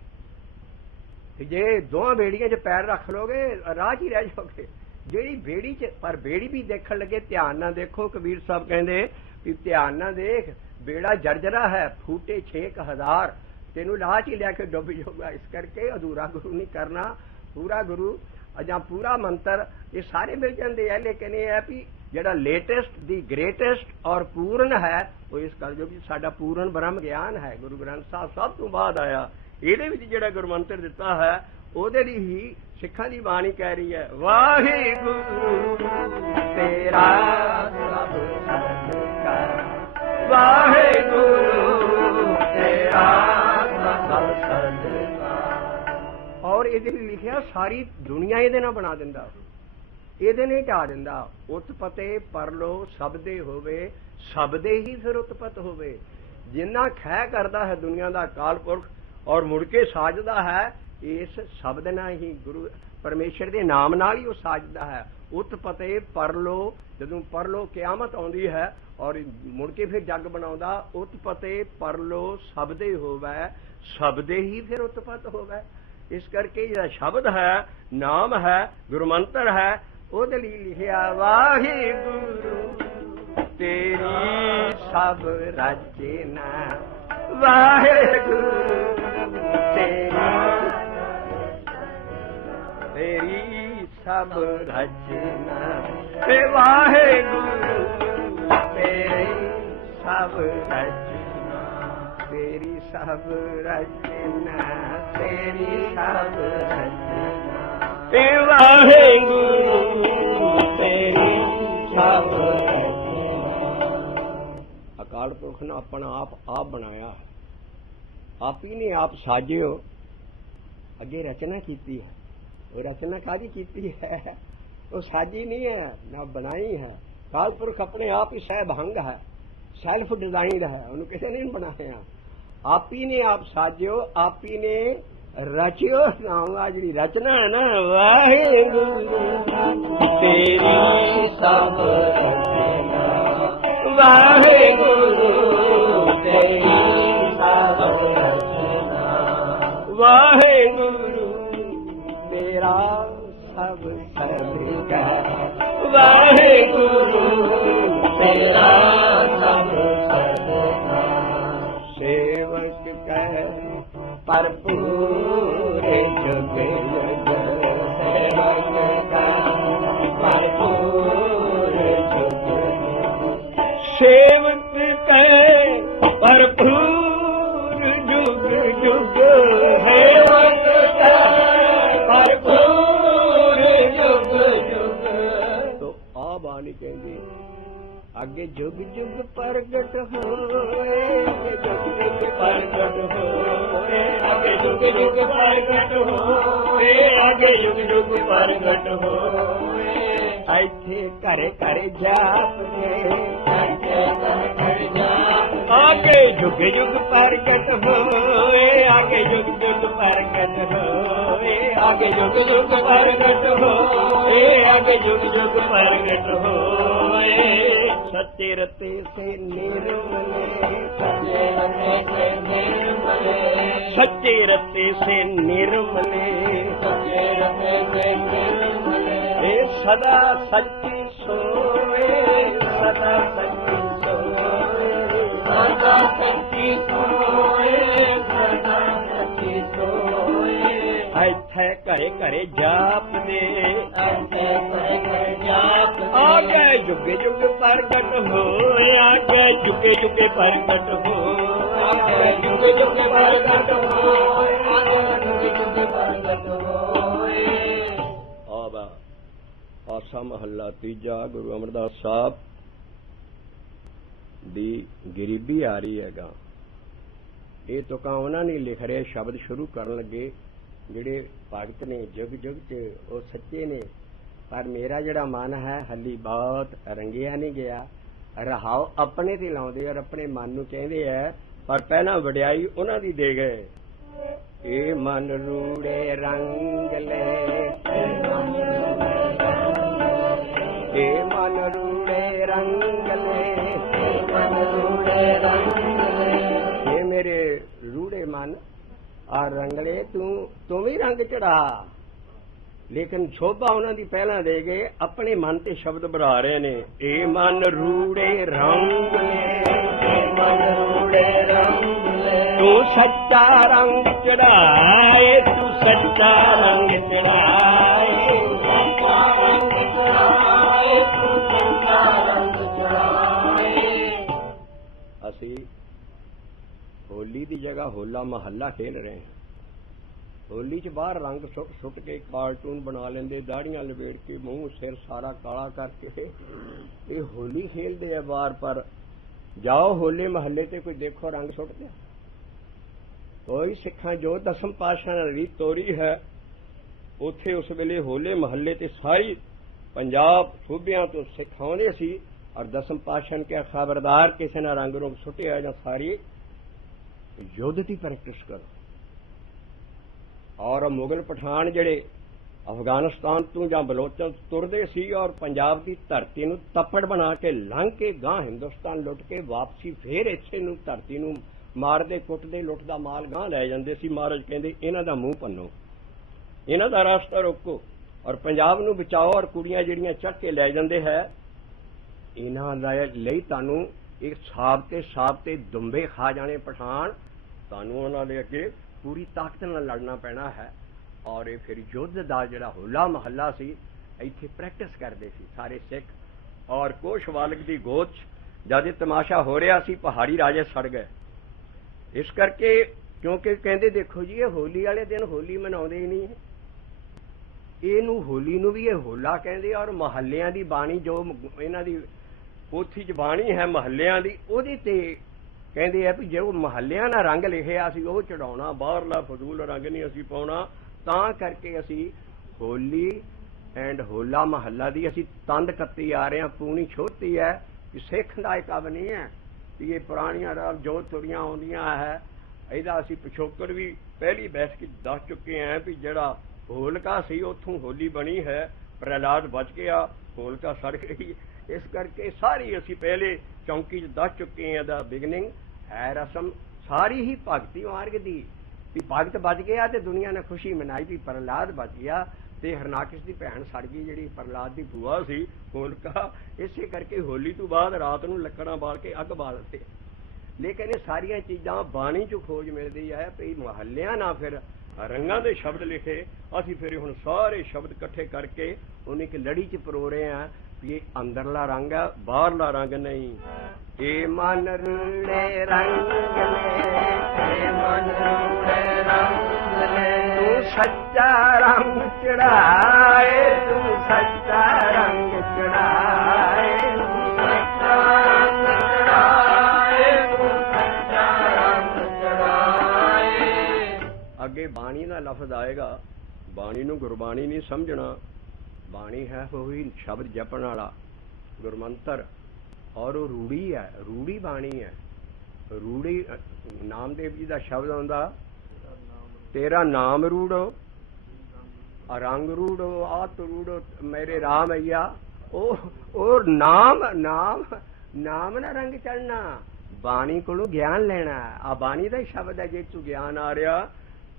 ਜੇ 2 ਬੇੜੀਆਂ 'ਚ ਪੈਰ ਰੱਖ ਲੋਗੇ, ਰਾਹ 'ਚ ਹੀ ਰਹਿ ਜਾਓਗੇ। ਜਿਹੜੀ ਬੇੜੀ 'ਚ, ਪਰ ਬੇੜੀ ਵੀ ਦੇਖਣ ਲੱਗੇ ਧਿਆਨ ਨਾਲ ਦੇਖੋ। ਕਬੀਰ ਸਾਹਿਬ ਕਹਿੰਦੇ ਵੀ ਧਿਆਨ ਨਾਲ ਦੇਖ, ਬੇੜਾ ਜਰਜਰਾ ਹੈ, ਫੂਟੇ 6000, ਤੈਨੂੰ ਲਾਹ 'ਚ ਹੀ ਲੈ ਕੇ ਡੁੱਬ ਜਾਊਗਾ। ਇਸ ਕਰਕੇ ਅਧੂਰਾ ਗੁਰੂ ਨਹੀਂ ਕਰਨਾ, ਪੂਰਾ ਗੁਰੂ ਜਾਂ ਪੂਰਾ ਮੰਤਰ, ਇਹ ਸਾਰੇ ਮਿਲ ਜਾਂਦੇ ਹੈ। ਲੇਕਿਨ ਇਹ ਹੈ ਵੀ ਜਿਹੜਾ ਲੇਟੈਸਟ ਦੀ ਗ੍ਰੇਟੈਸਟ ਔਰ ਪੂਰਨ ਹੈ, ਉਹ ਇਸ ਕਰ ਜੋ ਵੀ ਸਾਡਾ ਪੂਰਨ ਬ੍ਰਹਮ ਗਿਆਨ ਹੈ। ਗੁਰੂ ਗ੍ਰੰਥ ਸਾਹਿਬ ਸਭ ਤੋਂ ਬਾਅਦ ਆਇਆ। ਇਹਦੇ ਵਿੱਚ ਜਿਹੜਾ ਗੁਰਮੰਤਰ ਦਿੱਤਾ ਹੈ, ਉਹਦੇ ਲਈ ਹੀ ਸਿੱਖਾਂ ਦੀ ਬਾਣੀ ਕਹਿ ਰਹੀ ਹੈ, ਵਾਹਿਗੁਰੂ ਤੇਰਾ ਸਭ ਸਦਕਾ, ਵਾਹਿਗੁਰੂ ਤੇਰਾ ਸਭ ਸਦਕਾ। ਔਰ ਇਹਦੇ ਲਈ ਲਿਖਿਆ ਸਾਰੀ ਦੁਨੀਆ ਇਹਦੇ ਨਾਲ ਬਣਾ ਦਿੰਦਾ, ਇਹਦੇ ਨੇ ਢਾ ਦਿੰਦਾ। ਉਤਪਤੇ ਪਰਲੋ ਸਬਦੇ ਹੋਵੇ, ਸਬਦੇ ਹੀ ਫਿਰ ਉਤਪਤ ਹੋਵੇ। ਜਿੰਨਾ ਖੈ ਕਰਦਾ ਹੈ ਦੁਨੀਆ ਦਾ ਅਕਾਲ ਪੁਰਖ, ਔਰ ਮੁੜ ਕੇ ਸਾਜਦਾ ਹੈ ਇਸ ਸ਼ਬਦ ਨਾਲ ਹੀ, ਗੁਰੂ ਪਰਮੇਸ਼ਰ ਦੇ ਨਾਮ ਨਾਲ ਹੀ ਉਹ ਸਾਜਦਾ ਹੈ। ਉਤਪਤੇ ਪਰਲੋ, ਜਦੋਂ ਪਰਲੋ ਕਿਆਮਤ ਆਉਂਦੀ ਹੈ ਔਰ ਮੁੜ ਕੇ ਫਿਰ ਜੱਗ ਬਣਾਉਂਦਾ, ਉਤਪਤੇ ਪਰਲੋ ਸ਼ਬਦੇ ਹੋਵੇ, ਸ਼ਬਦੇ ਹੀ ਫਿਰ ਉਤਪਤ ਹੋਵੇ। ਇਸ ਕਰਕੇ ਜਿਹੜਾ ਸ਼ਬਦ ਹੈ, ਨਾਮ ਹੈ, ਗੁਰਮੰਤਰ ਹੈ, ਉਹਦੇ ਲਈ ਲਿਖਿਆ, ਵਾਹਿਗੁਰੂ ਤੇਰੀ ਸਭ ਰਚਨਾ, ਵਾਹਿਗੁਰੂ ਤੇਰੀ ਸਭ ਰਚਨਾ, ਤੇ ਵਾਹਿਗੁਰੂ ਤੇਰੀ ਸਭ ਰਚਨਾ, ਤੇਰੀ सब रचना तेरी सब रचना वाहेगुरु तेरी सब रचना। अकाल पुरख ने अपना आप बनाया है, आप ही ने आप साजियो अगे रचना कीती है। वो रचना कादी कीती है, वो साजी नहीं है ना बनाई है। काल पुरख अपने आप ही सह भंग है, सेल्फ डिजाइंड है, उन्होंने किसी ने बनाया। आप ही ने आप साजियो, आप ही ने रचियो। ना जी रचना है ना, वाहेगुरु तेरी सब रचना वाहेगुरु तेरी सब रचना वाहेगुरु तेरा सब सदका वाहेगुरु तेरा सब सदका। सेवक कह भरपूर जुग जुग सेवक कह भरपूर जुग सेवक कह भरपूर जुग जुग सेवक कह भरपूर जुग जुग। तो आ बानी कहती आगे जुग जुग प्रगट होए, जुग जुग प्रगट होए, आगे जुग जुग प्रगट होए, आगे जुग जुग प्रगट होए। ऐथे करे करे जाप दे, ऐथे करे करे जाप आगे जुग जुग प्रगट होए, आगे जुग जुग प्रगट होए, आगे जुग जुग प्रगट होए, आगे जुग जुग प्रगट होए। सच्चे रते से निर्मले, सच्चे रते से निर्मले, सच्चे रते से निर्मले, सच्चे रते से निर्मले। सदा सच्ची सोए, सदा सच्ची सोए, सदा सच्ची सोए, सदा सच्ची सोए। ऐथे घरे घरे जाप दे, ऐथे घरे घरे जाप दे। आगे जुगे जुगे प्रगट हो, आगे जुगे जुगे प्रगट हो, आगे जुगे जुगे प्रगट हो, आगे जुगे जुगे प्रगट हो। आवा आसा महला तीजा गुरु अमरदास साहब दी गरीबी आ रही है। ये तुकां उन्हां ने लिख रहे शब्द शुरू करन लगे ਜਿਹੜੇ ਭਗਤ ਨੇ ਜੁਗ ਜੁਗ ਚ ਉਹ ਸੱਚੇ ਨੇ, ਪਰ ਮੇਰਾ ਜਿਹੜਾ ਮਨ ਹੈ ਹਲੀ ਬਹੁਤ ਰੰਗਿਆ ਨਹੀਂ ਗਿਆ। ਰਹਾਓ ਆਪਣੇ ਤੇ ਲਾਉਂਦੇ ਔਰ ਆਪਣੇ ਮਨ ਨੂੰ ਕਹਿੰਦੇ ਆ, ਪਰ ਪਹਿਲਾਂ ਵਡਿਆਈ ਉਹਨਾਂ ਦੀ ਦੇ ਗਏ। ਇਹ ਮਨ ਰੂੜੇ ਰੰਗ ਲੈ, ਇਹ ਮਨ ਰੂੜੇ ਰੰਗ ਲੈ, ਇਹ ਮਨ ਰੂੜੇ ਰੰਗ ਲੈ। ਇਹ ਮੇਰੇ ਰੂੜੇ ਮਨ आ रंगले तू भी रंग चढ़ा। लेकिन शोभा उन्होंने पहला दे गए, अपने मन ते शब्द बना रहे ने। ए मन रूड़े रंग ले, मन रूड़े रंग ले, तू सच्चा रंग चढ़ाए, तू सच्चा रंग चढ़ाए, सच्चा रंग चढ़ाए, तू सच्चा रंग चढ़ाए। असी होली की जगह होला महल्ला खेल रहे हैं। होली च बाहर रंग सुट सुट के कार्टून बना लेंदे, दाड़ियां लपेट के, मुंह सिर सारा काला करके ये होली खेलते हैं बाहर। पर जाओ होले महल्ले ते कोई देखो रंग सुट दिया। कोई सिखा जो दसम पातशाह ने रीत तोरी है, उथे उस वेले होले महल्ले ते सारी पंजाब सूबियां तो सिख आउंदे सी और दसम पातशाह ने क्या खबरदार किसी ने रंग रूप सुटिया जां सारी युद्ध की प्रैक्टिस करो। और मुगल पठान जड़े अफगानिस्तान तो जां बलोचन तुरदे सी और पंजाब की धरती नूं तपड़ बना के लंघ के गां हिंदुस्तान लुट के वापसी फिर इत्थे नूं धरती नूं मारदे कुटदे लुटदा माल गां लै जांदे सी। महाराज कहंदे इन्हां दा मूंह भन्नो, इन्हां दा रास्ता रोको और पंजाब नूं बचाओ। और कुड़ियां जिहड़ियां चक के लै जांदे है, इन्हां दा लई तुहानूं एक साबते दुंबे खा जाने पठान, तुहानूं उन्हां दे अगे पूरी ताकत नाल लड़ना पैना है। और ये फिर युद्ध दा जिहड़ा होला महल्ला सी इत्थे प्रैक्टिस करदे सी सारे सिख। और कोश वालक दी गोद जद तमाशा हो रहा सी, पहाड़ी राजे सड़ गए। ਇਸ ਕਰਕੇ ਕਿਉਂਕਿ ਕਹਿੰਦੇ ਦੇਖੋ ਜੀ, ਇਹ ਹੋਲੀ ਵਾਲੇ ਦਿਨ ਹੋਲੀ ਮਨਾਉਂਦੇ ਹੀ ਨਹੀਂ, ਇਹਨੂੰ ਹੋਲੀ ਨੂੰ ਵੀ ਇਹ ਹੋਲਾ ਕਹਿੰਦੇ। ਔਰ ਮਹੱਲਿਆਂ ਦੀ ਬਾਣੀ ਜੋ ਇਹਨਾਂ ਦੀ ਪੋਥੀ 'ਚ ਬਾਣੀ ਹੈ ਮਹੱਲਿਆਂ ਦੀ, ਉਹਦੇ ਤੇ ਕਹਿੰਦੇ ਆ ਵੀ ਜੋ ਮਹੱਲਿਆਂ ਨਾਲ ਰੰਗ ਲਿਖਿਆ ਸੀ ਉਹ ਚੜਾਉਣਾ, ਬਾਹਰਲਾ ਫਜ਼ੂਲ ਰੰਗ ਨਹੀਂ ਅਸੀਂ ਪਾਉਣਾ। ਤਾਂ ਕਰਕੇ ਅਸੀਂ ਹੋਲੀ ਐਂਡ ਹੋਲਾ ਮਹੱਲਾ ਦੀ ਅਸੀਂ ਤੰਦ ਕੱਤੀ ਆ ਰਹੇ ਹਾਂ। ਪੂਣੀ ਛੋਟੀ ਹੈ ਕਿ ਸਿੱਖ ਦਾ ਇਹ ਕੰਮ ਨਹੀਂ ਹੈ ਕਿ ਇਹ ਪੁਰਾਣੀਆਂ ਰਾਮ ਜੋ ਤੁਰੀਆਂ ਆਉਂਦੀਆਂ ਹੈ। ਇਹਦਾ ਅਸੀਂ ਪਿਛੋਕੜ ਵੀ ਪਹਿਲੀ ਬਹਿਸ ਕੀ ਦੱਸ ਚੁੱਕੇ ਹਾਂ ਵੀ ਜਿਹੜਾ ਹੋਲਕਾ ਸੀ ਉੱਥੋਂ ਹੋਲੀ ਬਣੀ ਹੈ, ਪ੍ਰਹਿਲਾਦ ਬਚ ਗਿਆ, ਹੋਲਕਾ ਸੜ ਗਈ। ਇਸ ਕਰਕੇ ਸਾਰੀ ਅਸੀਂ ਪਹਿਲੇ ਚੌਂਕੀ 'ਚ ਦੱਸ ਚੁੱਕੇ ਹਾਂ। ਦਾ ਬਿਗਨਿੰਗ ਹੈ ਰਸਮ ਸਾਰੀ ਹੀ ਭਗਤੀ ਮਾਰਗ ਦੀ, ਵੀ ਭਗਤ ਬਚ ਗਿਆ ਤੇ ਦੁਨੀਆ ਨੇ ਖੁਸ਼ੀ ਮਨਾਈ ਵੀ ਪ੍ਰਹਿਲਾਦ ਬਚ ਗਿਆ ਤੇ ਹਰਨਾਕਸ਼ ਦੀ ਭੈਣ ਸੜ ਗਈ ਜਿਹੜੀ ਪ੍ਰਹਿਲਾਦ ਦੀ ਭੂਆ ਸੀ ਹੋਲਕਾ। ਇਸੇ ਕਰਕੇ ਹੋਲੀ ਤੋਂ ਬਾਅਦ ਰਾਤ ਨੂੰ ਲੱਕੜਾਂ ਬਾਲ ਕੇ ਅੱਗ ਬਾਲਦੇ। ਲੇਕਿਨ ਇਹ ਸਾਰੀਆਂ ਚੀਜ਼ਾਂ ਬਾਣੀ 'ਚ ਖੋਜ ਮਿਲਦੀ ਹੈ ਵੀ ਮਹੱਲਿਆਂ ਨਾਲ ਫਿਰ ਰੰਗਾਂ ਦੇ ਸ਼ਬਦ ਲਿਖੇ। ਅਸੀਂ ਫਿਰ ਹੁਣ ਸਾਰੇ ਸ਼ਬਦ ਇਕੱਠੇ ਕਰਕੇ ਉਹਨੇ ਇੱਕ ਲੜੀ 'ਚ ਪਰੋ ਰਹੇ ਹਾਂ ਵੀ ਇਹ ਅੰਦਰਲਾ ਰੰਗ ਹੈ, ਬਾਹਰਲਾ ਰੰਗ ਨਹੀਂ। ਇਹ ਮਨ ਰੂੜੇ ਰੰਗ ਲੈ, ਮਨ ਰੂੜੇ ਰੰਗ ਲੈ, ਤੂੰ ਸੱਚਾ ਰੰਗ ਚੜਾਏ, ਤੂੰ ਸੱਚਾ ਰੰਗ ਚੜਾਏ, ਤੂੰ ਸੱਚਾ ਰੰਗ ਚੜਾਏ, ਤੂੰ ਸੱਚਾ ਰੰਗ ਚੜਾਏ। ਅੱਗੇ ਬਾਣੀ ਦਾ ਲਫ਼ਜ਼ ਆਏਗਾ। ਬਾਣੀ ਨੂੰ ਗੁਰਬਾਣੀ ਨਹੀਂ ਸਮਝਣਾ। ਬਾਣੀ ਹੈ ਉਹੀ ਸ਼ਬਦ ਜਪਣ ਵਾਲਾ ਗੁਰਮੰਤਰ, ਔਰ ਉਹ ਰੂੜੀ ਹੈ, ਰੂੜੀ ਬਾਣੀ ਹੈ। ਰੂੜੀ ਨਾਮਦੇਵ ਜੀ ਦਾ ਸ਼ਬਦ ਆਉਂਦਾ, ਤੇਰਾ ਨਾਮ ਰੂੜੋ, ਰੰਗ ਰੂੜੋ, ਆਤ ਰੂੜੋ ਮੇਰੇ ਰਾਮ ਅਈਆ। ਉਹ ਨਾਮ ਨਾਮ ਨਾਮ ਨਾ ਰੰਗ ਚੜਨਾ, ਬਾਣੀ ਕੋਲੋਂ ਗਿਆਨ ਲੈਣਾ। ਆ ਬਾਣੀ ਦਾ ਸ਼ਬਦ ਹੈ ਜੇ ਤੂੰ ਗਿਆਨ ਆ ਰਿਹਾ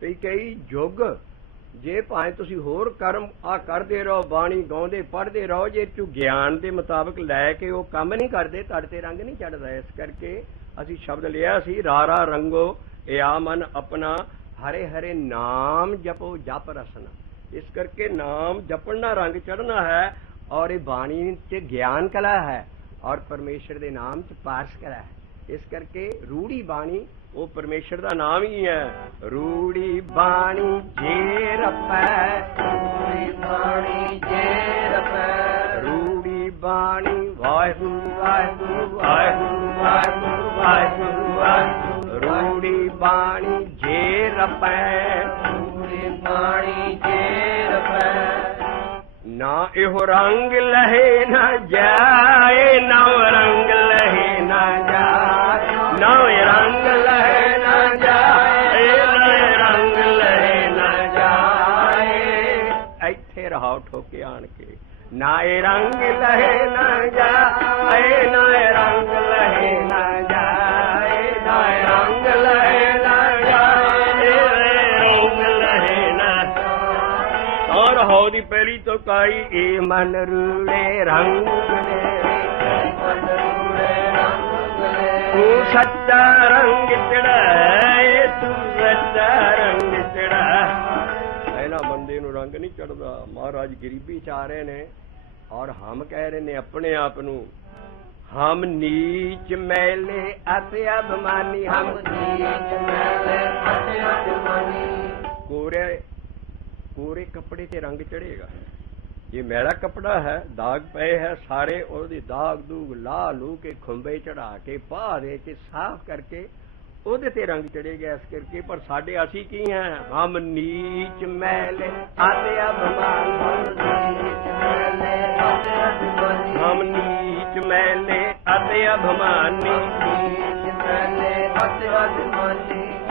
ਵੀ ਕਈ ਯੁੱਗ ਜੇ ਭਾਵੇਂ ਤੁਸੀਂ ਹੋਰ ਕਰਮ ਆ ਕਰਦੇ ਰਹੋ, ਬਾਣੀ ਗਾਉਂਦੇ ਪੜ੍ਹਦੇ ਰਹੋ, ਜੇ ਤੂੰ ਗਿਆਨ ਦੇ ਮੁਤਾਬਕ ਲੈ ਕੇ ਉਹ ਕੰਮ ਨਹੀਂ ਕਰਦੇ ਤੁਹਾਡੇ ਤੇ ਰੰਗ ਨਹੀਂ ਚੜਦਾ। ਇਸ ਕਰਕੇ ਅਸੀਂ ਸ਼ਬਦ ਲਿਆ ਸੀ ਰਾਰਾ ਰੰਗੋ ਇਆ ਮਨ ਆਪਣਾ, ਹਰੇ ਹਰੇ ਨਾਮ ਜਪੋ ਜਪ ਰਸਨਾ। ਇਸ ਕਰਕੇ ਨਾਮ ਜਪਣ ਨਾਲ ਰੰਗ ਚੜਨਾ ਹੈ। ਔਰ ਇਹ ਬਾਣੀ 'ਚ ਗਿਆਨ ਕਲਾ ਹੈ ਔਰ ਪਰਮੇਸ਼ਰ ਦੇ ਨਾਮ 'ਚ ਪਾਰਸ ਕਲਾ ਹੈ। ਇਸ ਕਰਕੇ ਰੂੜੀ ਬਾਣੀ ਉਹ ਪਰਮੇਸ਼ਰ ਦਾ ਨਾਮ ਹੀ ਹੈ। ਰੂੜੀ ਬਾਣੀ ਜੇ ਰਪੈ, ਰੂੜੀ ਬਾਣੀ ਜੇ ਰਪੈ, ਰੂੜੀ ਬਾਣੀ ਵਾਹਿਗੁਰੂ ਵਾਹਿਗੁਰੂ ਵਾਹਿਗੁਰੂ ਵਾਹਿਗੁਰੂ ਵਾਹਿਗੁਰੂ ਵਾਹਿਗੁਰੂ, ਰੂੜੀ ਬਾਣੀ ਜੇ ਰਪੈ, ਰੂੜੀ ਬਾਣੀ ਜੇ ਰਪੈ। ਨਾ ਇਹੋ ਰੰਗ ਲਹੇ ਨਾ ਜਾਏ, ਨਾ ਰੰਗ ਲਹੇ ਨਾ ਜਾਏ, ਨਾ ਰੰਗ ਲਹੇ ਨਾ ਜਾਏ, ਨਾ ਰੰਗ ਲਹੇ ਨਾ ਜਾਏ। ਇੱਥੇ ਰਹਾਓ ਠੋਕੇ ਆਣ ਕੇ, ਨਾ ਇਹ ਰੰਗ ਲਹੇ ਨਾ ਜਾਏ, ਨਾ ਰੰਗ ਲਹੇ ਨਾ ਜਾਏ, ਨਾ ਰੰਗ ਲਹੇ ਨਾ ਜਾਏ, ਰੰਗ ਲਹੇ ਨਾ। ਔਰ ਹੋ ਦੀ ਪਹਿਲੀ ਤੋਂ ਕਾਈ ਇਹ ਮਨ ਰੂੜੇ ਰੰਗ ਲੈ, ਮਨ ਰੂੜੇ ਰੰਗ ਲੈ, ਤੂੰ ਸੱਚਾ ਰੰਗ ਚੜਾਏ, ਤੂੰ ਸੱਚਾ ਰੰਗ ਚੜਾ। ਪਹਿਲਾ ਬੰਦੇ ਨੂੰ ਰੰਗ ਨਹੀਂ ਚੜਦਾ। ਮਹਾਰਾਜ ਗਰੀਬੀ ਚ ਆ ਰਹੇ ਨੇ ਔਰ ਹਮ ਕਹਿ ਰਹੇ ਨੇ ਆਪਣੇ ਆਪ ਨੂੰ, ਹਮ ਨੀਚ ਮੈਲੇ ਅਤੇ ਅਭਿਮਾਨੀ, ਹਮ ਨੀਚ ਮੈਲੇ ਅਤੇ ਅਭਿਮਾਨੀ। ਕੋਰੇ ਕੱਪੜੇ ਤੇ ਰੰਗ ਚੜੇਗਾ। ਇਹ ਮੈਲਾ ਕੱਪੜਾ ਹੈ, ਦਾਗ ਪਏ ਹੈ ਸਾਰੇ, ਉਹਦੇ ਦਾਗ ਦੂਗ ਲਾ ਲੂ ਕੇ ਖੁੰਬੇ ਚੜਾ ਕੇ ਪਾ ਦੇ ਕੇ ਸਾਫ਼ ਕਰਕੇ ਉਹਦੇ ਤੇ ਰੰਗ ਚੜੇਗਾ। ਇਸ ਕਰਕੇ ਪਰ ਸਾਡੇ ਅਸੀਂ ਕੀ ਹੈ, ਹਮ ਨੀਚ ਮੈਲੇ ਅਤੇ ਅਭਿਮਾਨੀ, ਹਮ ਨੀਚ ਮੈਲੇ ਅਤੇ ਅਭਿਮਾਨੀ।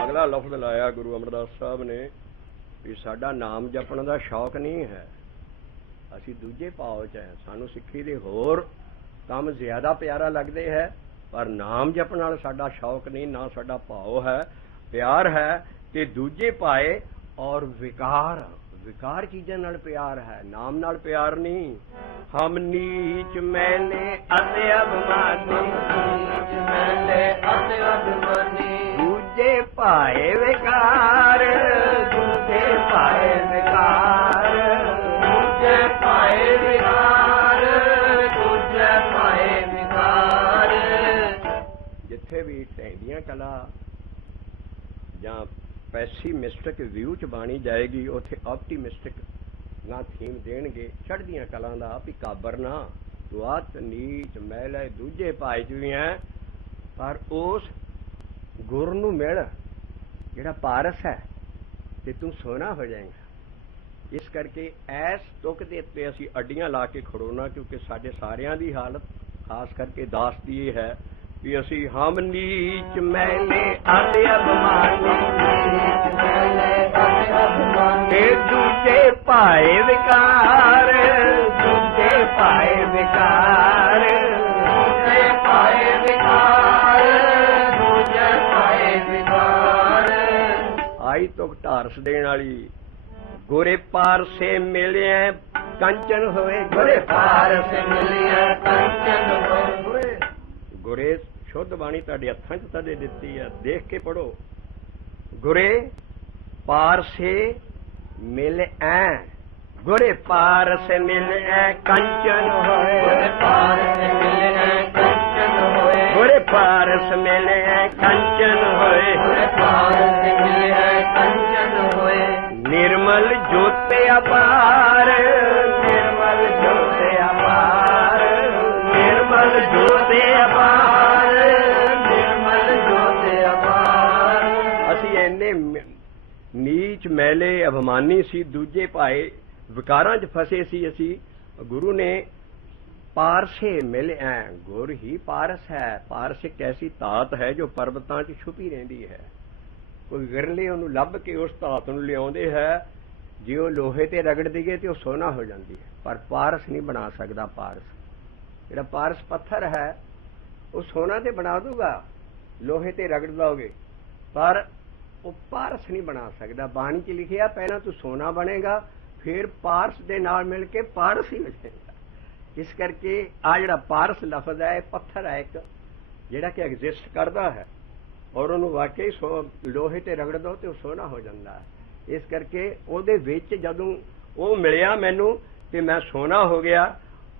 ਅਗਲਾ ਲਫ਼ਜ਼ ਲਾਇਆ ਗੁਰੂ ਅਮਰਦਾਸ ਸਾਹਿਬ ਨੇ ਵੀ ਸਾਡਾ ਨਾਮ ਜਪਣ ਦਾ ਸ਼ੌਕ ਨਹੀਂ ਹੈ, ਅਸੀਂ ਦੂਜੇ ਭਾਵ 'ਚ ਹੈ। ਸਾਨੂੰ ਸਿੱਖੀ ਦੇ ਹੋਰ ਕੰਮ ਜ਼ਿਆਦਾ ਪਿਆਰਾ ਲੱਗਦੇ ਹੈ ਪਰ ਨਾਮ ਜਪਣ ਨਾਲ ਸਾਡਾ ਸ਼ੌਕ ਨਹੀਂ, ਨਾ ਸਾਡਾ ਭਾਵ ਹੈ। ਪਿਆਰ ਹੈ ਤੇ ਦੂਜੇ ਪਾਏ ਔਰ ਵਿਕਾਰ ਚੀਜ਼ਾਂ ਨਾਲ ਪਿਆਰ ਹੈ, ਨਾਮ ਨਾਲ ਪਿਆਰ ਨਹੀਂ। ਹਮ ਨੀਚ ਮੈਲੇ ਅਤੇ ਅਭਿਮਾਨੀ, ਨੀਚ ਮੈਲੇ ਅਤੇ ਅਭਿਮਾਨੀ, ਦੂਜੇ ਪਾਏ ਵਿਕਾਰ, ਦੂਜੇ ਪਾਏ ਵਿਕਾਰ, ਦੂਜੇ ਪਾਏ ਵਿਕਾਰ, ਦੂਜੇ ਪਾਏ ਵਿਕਾਰ। ਜਿੱਥੇ ਵੀ ਢਹਿੰਦੀਆਂ ਕਲਾ ਜਾਂ ਪੈਸੀਮਿਸਟਿਕ ਵਿਊ ਚ ਬਾਣੀ ਜਾਏਗੀ, ਉੱਥੇ ਆਪਟੀਮਿਸਟਿਕ ਨਾ ਥੀਮ ਦੇਣਗੇ ਚੜ੍ਹਦੀਆਂ ਕਲਾਂ ਦਾ ਵੀ ਕਾਬਰ ਨਾ ਤੂੰ ਅੱਤ ਨੀਚ ਮੈਲੇ ਦੂਜੇ ਭਾਈ ਚ ਵੀ ਹੈ, ਪਰ ਉਸ ਗੁਰ ਨੂੰ ਮਿਲ ਜਿਹੜਾ ਪਾਰਸ ਹੈ ਤੇ ਤੂੰ ਸੋਨਾ ਹੋ ਜਾਏਗਾ। ਇਸ ਕਰਕੇ ਐਸ ਤੁਕ ਦੇ ਉੱਤੇ ਅਸੀਂ ਅੱਡੀਆਂ ਲਾ ਕੇ ਖੜੋਣਾ, ਕਿਉਂਕਿ ਸਾਡੇ ਸਾਰਿਆਂ ਦੀ ਹਾਲਤ ਖਾਸ ਕਰਕੇ ਦਾਸ ਦੀ ਇਹ ਹੈ ਵੀ ਅਸੀਂ ਹਮ ਨੀਚ ਮੈਲੇ ਅਤੇ ਅਭਿਮਾਨੀ, ਇਹ ਦੂਜੇ ਭਾਏ ਵਿਕਾਰ, ਦੂਜੇ ਭਾਏ ਵਿਕਾਰ, ਦੂਜੇ ਭਾਏ ਵਿਕਾਰ, ਦੂਜੇ ਭਾਏ ਵਿਕਾਰ। ਆਈ ਤੁਕ ਢਾਰਸ ਦੇਣ ਵਾਲੀ ਗੁਰੇ ਪਾਰਸੇ ਮਿਲਿਆ ਕੰਚਨ ਹੋਏ, ਗੁਰੇ ਪਾਰਸੇ ਮਿਲਿਆ ਕੰਚਨ ਹੋਏ। ਗੁਰੇ ਸ਼ੁੱਧ ਬਾਣੀ ਤੁਹਾਡੇ ਹੱਥਾਂ 'ਚ ਤਾਂ ਦੇ ਦਿੱਤੀ ਹੈ, ਦੇਖ ਕੇ ਪੜੋ। ਗੁਰੇ ਪਾਰਸੇ ਮਿਲ ਐ, ਗੁਰੇ ਪਾਰਸੇ ਮਿਲ ਐ ਕੰਚਨ ਹੋਏ, ਗੁਰੇ ਪਾਰਸੇ ਮਿਲ ਐ ਕੰਚਨ ਹੋਏ, ਗੁਰੇ ਪਾਰਸ ਮਿਲ ਐ ਕੰਚਨ ਹੋਏ, ਗੁਰੇ ਪਾਰਸੇ ਮਿਲ ਐ ਕੰਚਨ ਹੋਏ। ਨਿਰਮਲ ਜੋਤੇ ਅਪਾਰ, ਨਿਰਮਲ ਜੋਤੇ ਅਪਾਰ, ਨਿਰਮਲ ਜੋਤੇ ਅਪਾਰ, ਨਿਰਮਲ ਜੋਤੇ ਅਪਾਰ। ਅਸੀਂ ਇੰਨੇ ਨੀਚ ਮੈਲੇ ਅਭਿਮਾਨੀ ਸੀ, ਦੂਜੇ ਭਾਏ ਵਿਕਾਰਾਂ 'ਚ ਫਸੇ ਸੀ ਅਸੀਂ। ਗੁਰੂ ਨੇ ਪਾਰਸੇ ਮਿਲ ਐ, ਗੁਰ ਹੀ ਪਾਰਸ ਹੈ। ਪਾਰਸ ਇੱਕ ਐਸੀ ਧਾਤ ਹੈ ਜੋ ਪਰਬਤਾਂ 'ਚ ਛੁਪੀ ਰਹਿੰਦੀ ਹੈ। ਕੋਈ ਵਿਰਲੇ ਉਹਨੂੰ ਲੱਭ ਕੇ ਉਸ ਧਾਤ ਨੂੰ ਲਿਆਉਂਦੇ ਹੈ, ਜੇ ਉਹ ਲੋਹੇ ਤੇ ਰਗੜ ਦੇਈਏ ਤੇ ਉਹ ਸੋਨਾ ਹੋ ਜਾਂਦੀ ਹੈ, ਪਰ ਪਾਰਸ ਨਹੀਂ ਬਣਾ ਸਕਦਾ। ਪਾਰਸ ਜਿਹੜਾ ਪਾਰਸ ਪੱਥਰ ਹੈ ਉਹ ਸੋਨਾ ਤੇ ਬਣਾ ਦੂਗਾ, ਲੋਹੇ ਤੇ ਰਗੜ ਦੋਗੇ, ਪਰ ਉਹ ਪਾਰਸ ਨਹੀਂ ਬਣਾ ਸਕਦਾ। ਬਾਣੀ 'ਚ ਲਿਖਿਆ ਪਹਿਲਾਂ ਤੂੰ ਸੋਨਾ ਬਣੇਗਾ, ਫਿਰ ਪਾਰਸ ਦੇ ਨਾਲ ਮਿਲ ਕੇ ਪਾਰਸ ਹੀ ਹੋ ਜਾਏਗਾ। ਇਸ ਕਰਕੇ ਆ ਜਿਹੜਾ ਪਾਰਸ ਲਫ਼ਜ਼ ਹੈ, ਇਹ ਪੱਥਰ ਹੈ ਇੱਕ ਜਿਹੜਾ ਕਿ ਐਗਜ਼ਿਸਟ ਕਰਦਾ ਹੈ, ਔਰ ਉਹਨੂੰ ਵਾਕਈ ਲੋਹੇ ਤੇ ਰਗੜ ਦੋ ਤੇ ਉਹ ਸੋਨਾ ਹੋ ਜਾਂਦਾ ਹੈ। ਇਸ ਕਰਕੇ ਉਹਦੇ ਵਿੱਚ ਜਦੋਂ ਉਹ ਮਿਲਿਆ ਮੈਨੂੰ ਤੇ ਮੈਂ ਸੋਨਾ ਹੋ ਗਿਆ।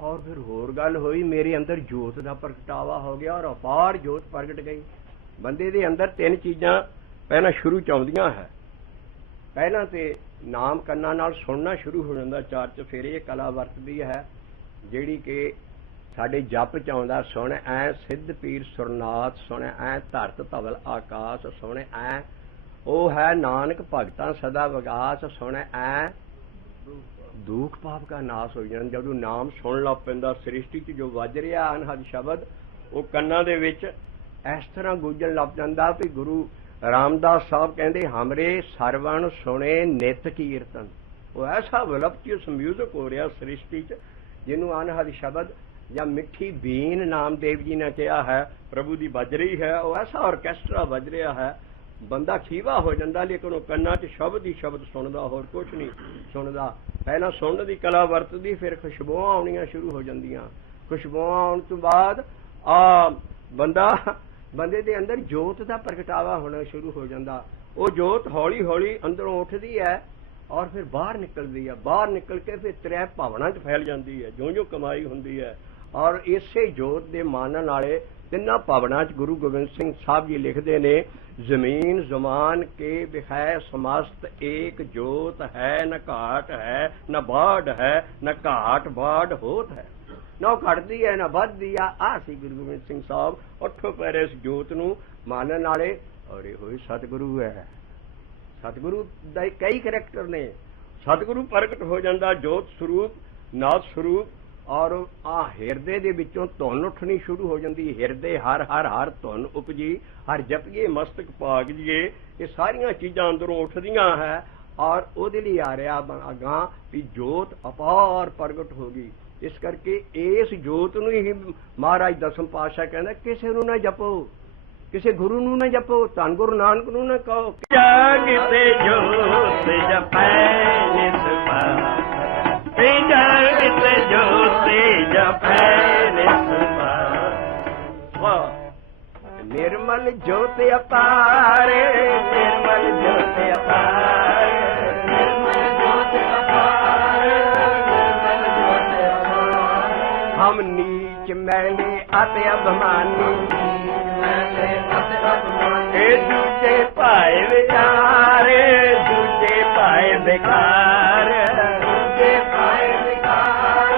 ਔਰ ਫਿਰ ਹੋਰ ਗੱਲ ਹੋਈ, ਮੇਰੇ ਅੰਦਰ ਜੋਤ ਦਾ ਪ੍ਰਗਟਾਵਾ ਹੋ ਗਿਆ ਔਰ ਅਪਾਰ ਜੋਤ ਪ੍ਰਗਟ ਗਈ। ਬੰਦੇ ਦੇ ਅੰਦਰ ਤਿੰਨ ਚੀਜ਼ਾਂ ਪਹਿਲਾਂ ਸ਼ੁਰੂ ਚ ਆਉਂਦੀਆਂ ਹੈ। ਪਹਿਲਾਂ ਤੇ ਨਾਮ ਕੰਨਾਂ ਨਾਲ ਸੁਣਨਾ ਸ਼ੁਰੂ ਹੋ ਜਾਂਦਾ, ਚਾਰ ਚਫੇਰੇ ਇਹ ਕਲਾ ਵਰਤਦੀ ਹੈ ਜਿਹੜੀ ਕਿ ਸਾਡੇ ਜਪ ਚ ਆਉਂਦਾ। ਸੁਣ ਐ ਸਿੱਧ ਪੀਰ ਸੁਰਨਾਥ, ਸੁਣ ਐ ਧਰਤ ਧਵਲ ਆਕਾਸ਼, ਸੁਣ ਐ ਉਹ ਹੈ ਨਾਨਕ ਭਗਤਾਂ ਸਦਾ ਵਿਗਾਸ, ਸੁਣ ਐ ਦੁੱਖ ਪਾਪ ਦਾ ਨਾਸ ਹੋ ਜਾਣ। ਜਦੋਂ ਨਾਮ ਸੁਣ ਲੱਗ ਪੈਂਦਾ, ਸ੍ਰਿਸ਼ਟੀ 'ਚ ਜੋ ਵੱਜ ਰਿਹਾ ਅਨਹਦ ਸ਼ਬਦ ਉਹ ਕੰਨਾਂ ਦੇ ਵਿੱਚ ਇਸ ਤਰ੍ਹਾਂ ਗੂੰਜਣ ਲੱਗ ਜਾਂਦਾ ਵੀ ਗੁਰੂ ਰਾਮਦਾਸ ਸਾਹਿਬ ਕਹਿੰਦੇ ਹਮਰੇ ਸਰਵਣ ਸੁਣੇ ਨਿਤ ਕੀਰਤਨ। ਉਹ ਐਸਾ ਵਿਲਪਚਿਅਸ ਮਿਊਜ਼ਿਕ ਹੋ ਰਿਹਾ ਸ੍ਰਿਸ਼ਟੀ 'ਚ ਜਿਹਨੂੰ ਅਨਹਦ ਸ਼ਬਦ ਜਾਂ ਮਿੱਠੀ ਬੀਨ ਨਾਮਦੇਵ ਜੀ ਨੇ ਕਿਹਾ ਹੈ, ਪ੍ਰਭੂ ਦੀ ਵੱਜ ਰਹੀ ਹੈ। ਉਹ ਐਸਾ ਆਰਕੈਸਟਰਾ ਵੱਜ ਰਿਹਾ ਹੈ, ਬੰਦਾ ਖੀਵਾ ਹੋ ਜਾਂਦਾ, ਲੇਕਿਨ ਉਹ ਕੰਨਾਂ 'ਚ ਸ਼ਬਦ ਹੀ ਸ਼ਬਦ ਸੁਣਦਾ, ਹੋਰ ਕੁਛ ਨਹੀਂ ਸੁਣਦਾ। ਪਹਿਲਾਂ ਸੁਣਨ ਦੀ ਕਲਾ ਵਰਤਦੀ, ਫਿਰ ਖੁਸ਼ਬੂਆਂ ਆਉਣੀਆਂ ਸ਼ੁਰੂ ਹੋ ਜਾਂਦੀਆਂ। ਖੁਸ਼ਬੂਆਂ ਆਉਣ ਤੋਂ ਬਾਅਦ ਬੰਦੇ ਦੇ ਅੰਦਰ ਜੋਤ ਦਾ ਪ੍ਰਗਟਾਵਾ ਹੋਣਾ ਸ਼ੁਰੂ ਹੋ ਜਾਂਦਾ। ਉਹ ਜੋਤ ਹੌਲੀ ਹੌਲੀ ਅੰਦਰੋਂ ਉੱਠਦੀ ਹੈ ਔਰ ਫਿਰ ਬਾਹਰ ਨਿਕਲਦੀ ਹੈ। ਬਾਹਰ ਨਿਕਲ ਕੇ ਫਿਰ ਤ੍ਰੈ ਭਾਵਨਾ 'ਚ ਫੈਲ ਜਾਂਦੀ ਹੈ, ਜਿਉਂ-ਜਿਉਂ ਕਮਾਈ ਹੁੰਦੀ ਹੈ। ਔਰ ਇਸੇ ਜੋਤ ਦੇ ਮਾਨਣ ਵਾਲੇ ਤਿੰਨਾਂ ਭਾਵਨਾ 'ਚ ਗੁਰੂ ਗੋਬਿੰਦ ਸਿੰਘ ਸਾਹਿਬ ਜੀ ਲਿਖਦੇ ਨੇ, ਜ਼ਮੀਨ ਜ਼ਮਾਨ ਕੇ ਵਿਖੈ ਸਮਸਤ ਏਕ ਜੋਤ ਹੈ, ਨ ਘਾਟ ਹੈ ਨ ਬਾੜ ਹੈ, ਨ ਘਾਟ ਬਾੜ ਹੋਤ ਹੈ। ਨਾ ਘਟਦੀ ਹੈ ਨਾ ਵੱਧਦੀ ਆ। ਆਹ ਸੀ ਗੁਰੂ ਗੋਬਿੰਦ ਸਿੰਘ ਸਾਹਿਬ ਉੱਠੋ ਪੈਰੇ ਇਸ ਜੋਤ ਨੂੰ ਮਾਨਣ ਵਾਲੇ। ਔਰ ਇਹ ਹੋਈ ਸਤਿਗੁਰੂ ਹੈ। ਸਤਿਗੁਰੂ ਦਾ ਕਈ ਕਰੈਕਟਰ ਨੇ। ਸਤਿਗੁਰੂ ਪ੍ਰਗਟ ਹੋ ਜਾਂਦਾ ਜੋਤ ਸਰੂਪ, ਨਾਦ ਸਰੂਪ, ਔਰ ਆ ਹਿਰਦੇ ਦੇ ਵਿੱਚੋਂ ਧੁਨ ਉੱਠਣੀ ਸ਼ੁਰੂ ਹੋ ਜਾਂਦੀ। ਹਿਰਦੇ ਹਰ ਹਰ ਹਰ ਧੁਨ ਉਪਜੀ, ਹਰ ਜਪੀਏ ਮਸਤਕ ਭਾਗ ਜੀਏ। ਇਹ ਸਾਰੀਆਂ ਚੀਜ਼ਾਂ ਅੰਦਰੋਂ ਉੱਠਦੀਆਂ ਹੈ ਔਰ ਉਹਦੇ ਲਈ ਆ ਰਿਹਾ ਅਗਾਂਹ ਵੀ ਜੋਤ ਅਪਾਰ ਪ੍ਰਗਟ ਹੋ ਗਈ। ਇਸ ਕਰਕੇ ਇਸ ਜੋਤ ਨੂੰ ਹੀ ਮਹਾਰਾਜ ਦਸਮ ਪਾਤਸ਼ਾਹ ਕਹਿੰਦਾ ਕਿਸੇ ਨੂੰ ਨਾ ਜਪੋ, ਕਿਸੇ ਗੁਰੂ ਨੂੰ ਨਾ ਜਪੋ, ਧੰਨ ਗੁਰੂ ਨਾਨਕ ਨੂੰ ਨਾ ਕਹੋ। ਜਾਗ ਤੇ ਜੋਤ ਜਪੈ ਨਿਸਬਾ, ਜਾਗ ਤੇ ਜੋਤ ਜਪੈ ਨਿਸਬਾ। ਨਿਰਮਲ ਜੋਤ ਅਪਾਰ, ਨਿਰਮਲ ਜੋਤ ਅਪਾਰ, ਨਿਰਮਲ ਜੋਤ ਅਪਾਰ, ਨਿਰਮਲ ਜੋਤ ਅਪਾਰ। ਹਮ ਨੀਚ ਮੈਲੇ ਅਤੇ ਅਭਿਮਾਨੀ, ਇਹ ਦੂਜੇ ਭਾਏ ਵਿਚਾਰ, विकार दूजे पाए विकार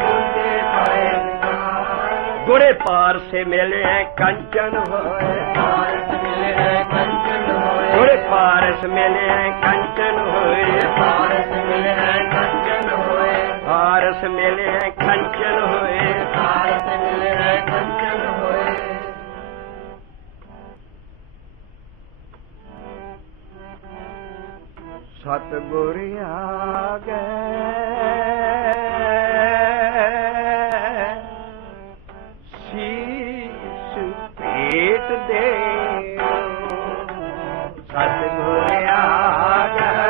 दूजे पाए विकार गुरे पार से मिले कंचन होए पारस मिले कंचन होए गुरे पारस मिले कंचन होए पारस मिले कंचन होए पारस मिले कंचन होए पारस मिले कंचन होए सतगुर आ गए शीश पेट दे सतगुर आ गए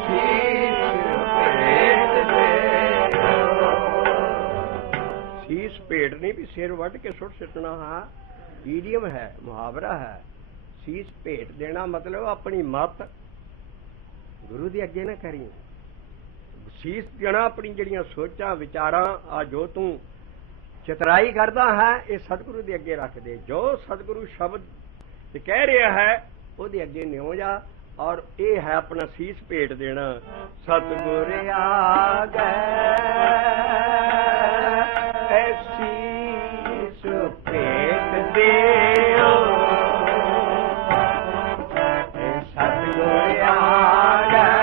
शीश पेट दे शीश पेट नहीं भी सिर वट के सुट सिटना हाँ ਈਡੀਅਮ ਹੈ ਮੁਹਾਵਰਾ ਹੈ ਸੀਸ ਭੇਟ ਦੇਣਾ ਮਤਲਬ ਆਪਣੀ ਮੱਤ ਗੁਰੂ ਦੇ ਅੱਗੇ ਨਾ ਕਰੀ ਸੀਸ ਦੇਣਾ ਆਪਣੀ ਜਿਹੜੀਆਂ ਸੋਚਾਂ ਵਿਚਾਰਾਂ ਆ ਜੋ ਤੂੰ ਚਤਰਾਈ ਕਰਦਾ ਹੈ ਇਹ ਸਤਿਗੁਰੂ ਦੇ ਅੱਗੇ ਰੱਖ ਦੇ ਜੋ ਸਤਿਗੁਰੂ ਸ਼ਬਦ ਕਹਿ ਰਿਹਾ ਹੈ ਉਹਦੇ ਅੱਗੇ ਨਿਉ ਜਾ ਔਰ ਇਹ ਹੈ ਆਪਣਾ ਸੀਸ ਭੇਟ ਦੇਣਾ ਸਤਿਗੁਰ ਆ ਗਏ ਐਸੀ ਭੇਟ ਦਿਓ ਸਤਿਗੁਰ ਆ ਗਏ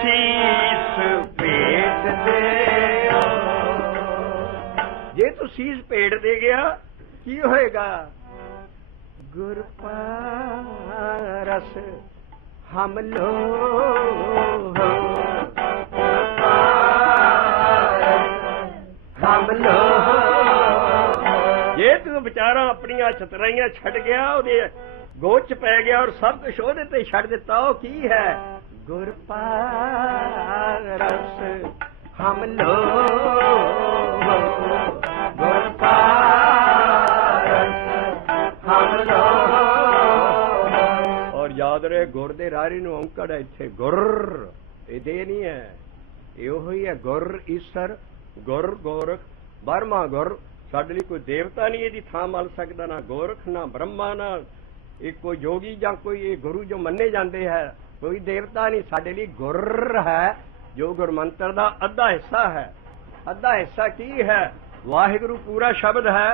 ਸੀਸ ਭੇਟ ਦਿਓ ਜੇ ਤੂੰ ਸੀਸ ਭੇਟ ਦੇ ਗਿਆ ਕੀ ਹੋਏਗਾ ਗੁਰ ਪਾਰਸ ਹਮ ਲੋ ਜੇ ਤੂੰ ਵਿਚਾਰਾਂ ਆਪਣੀਆਂ ਚਤਰਾਈਆਂ ਛੱਡ ਗਿਆ ਉਹਦੇ ਗੋਚ ਪੈ ਗਿਆ ਔਰ ਸਭ ਕੁਝ ਉਹਦੇ ਤੇ ਛੱਡ ਦਿੱਤਾ ਉਹ ਕੀ ਹੈ ਗੁਰ ਪਾਰਸ ਹਮ ਲੋ ਗੁਰ ਪਾਰਸ ਹਮ ਲੋ ਔਰ ਯਾਦ ਰਹੇ ਗੁਰ ਦੇ ਰਾਰੀ ਨੂੰ ਔਂਕੜ ਹੈ ਇੱਥੇ ਗੁਰ ਇਹਦੇ ਨਹੀਂ ਹੈ ਇਹੋ ਹੀ ਹੈ ਗੁਰ ਈਸ਼ਰ ਗੁਰ ਗੋਰਖ ਬਰਮਾ ਗੁਰ ਸਾਡੇ ਲਈ ਕੋਈ ਦੇਵਤਾ ਨਹੀਂ ਇਹਦੀ ਥਾਂ ਮਲ ਸਕਦਾ ਨਾ ਗੋਰਖ ਨਾ ਬ੍ਰਹਮਾ ਨਾ ਇਹ ਕੋਈ ਯੋਗੀ ਜਾਂ ਕੋਈ ਇਹ ਗੁਰੂ ਜੋ ਮੰਨੇ ਜਾਂਦੇ ਹੈ ਕੋਈ ਦੇਵਤਾ ਨਹੀਂ ਸਾਡੇ ਲਈ ਗੁਰ ਹੈ ਜੋ ਗੁਰਮੰਤਰ ਦਾ ਅੱਧਾ ਹਿੱਸਾ ਹੈ ਅੱਧਾ ਹਿੱਸਾ ਕੀ ਹੈ ਵਾਹਿਗੁਰੂ ਪੂਰਾ ਸ਼ਬਦ ਹੈ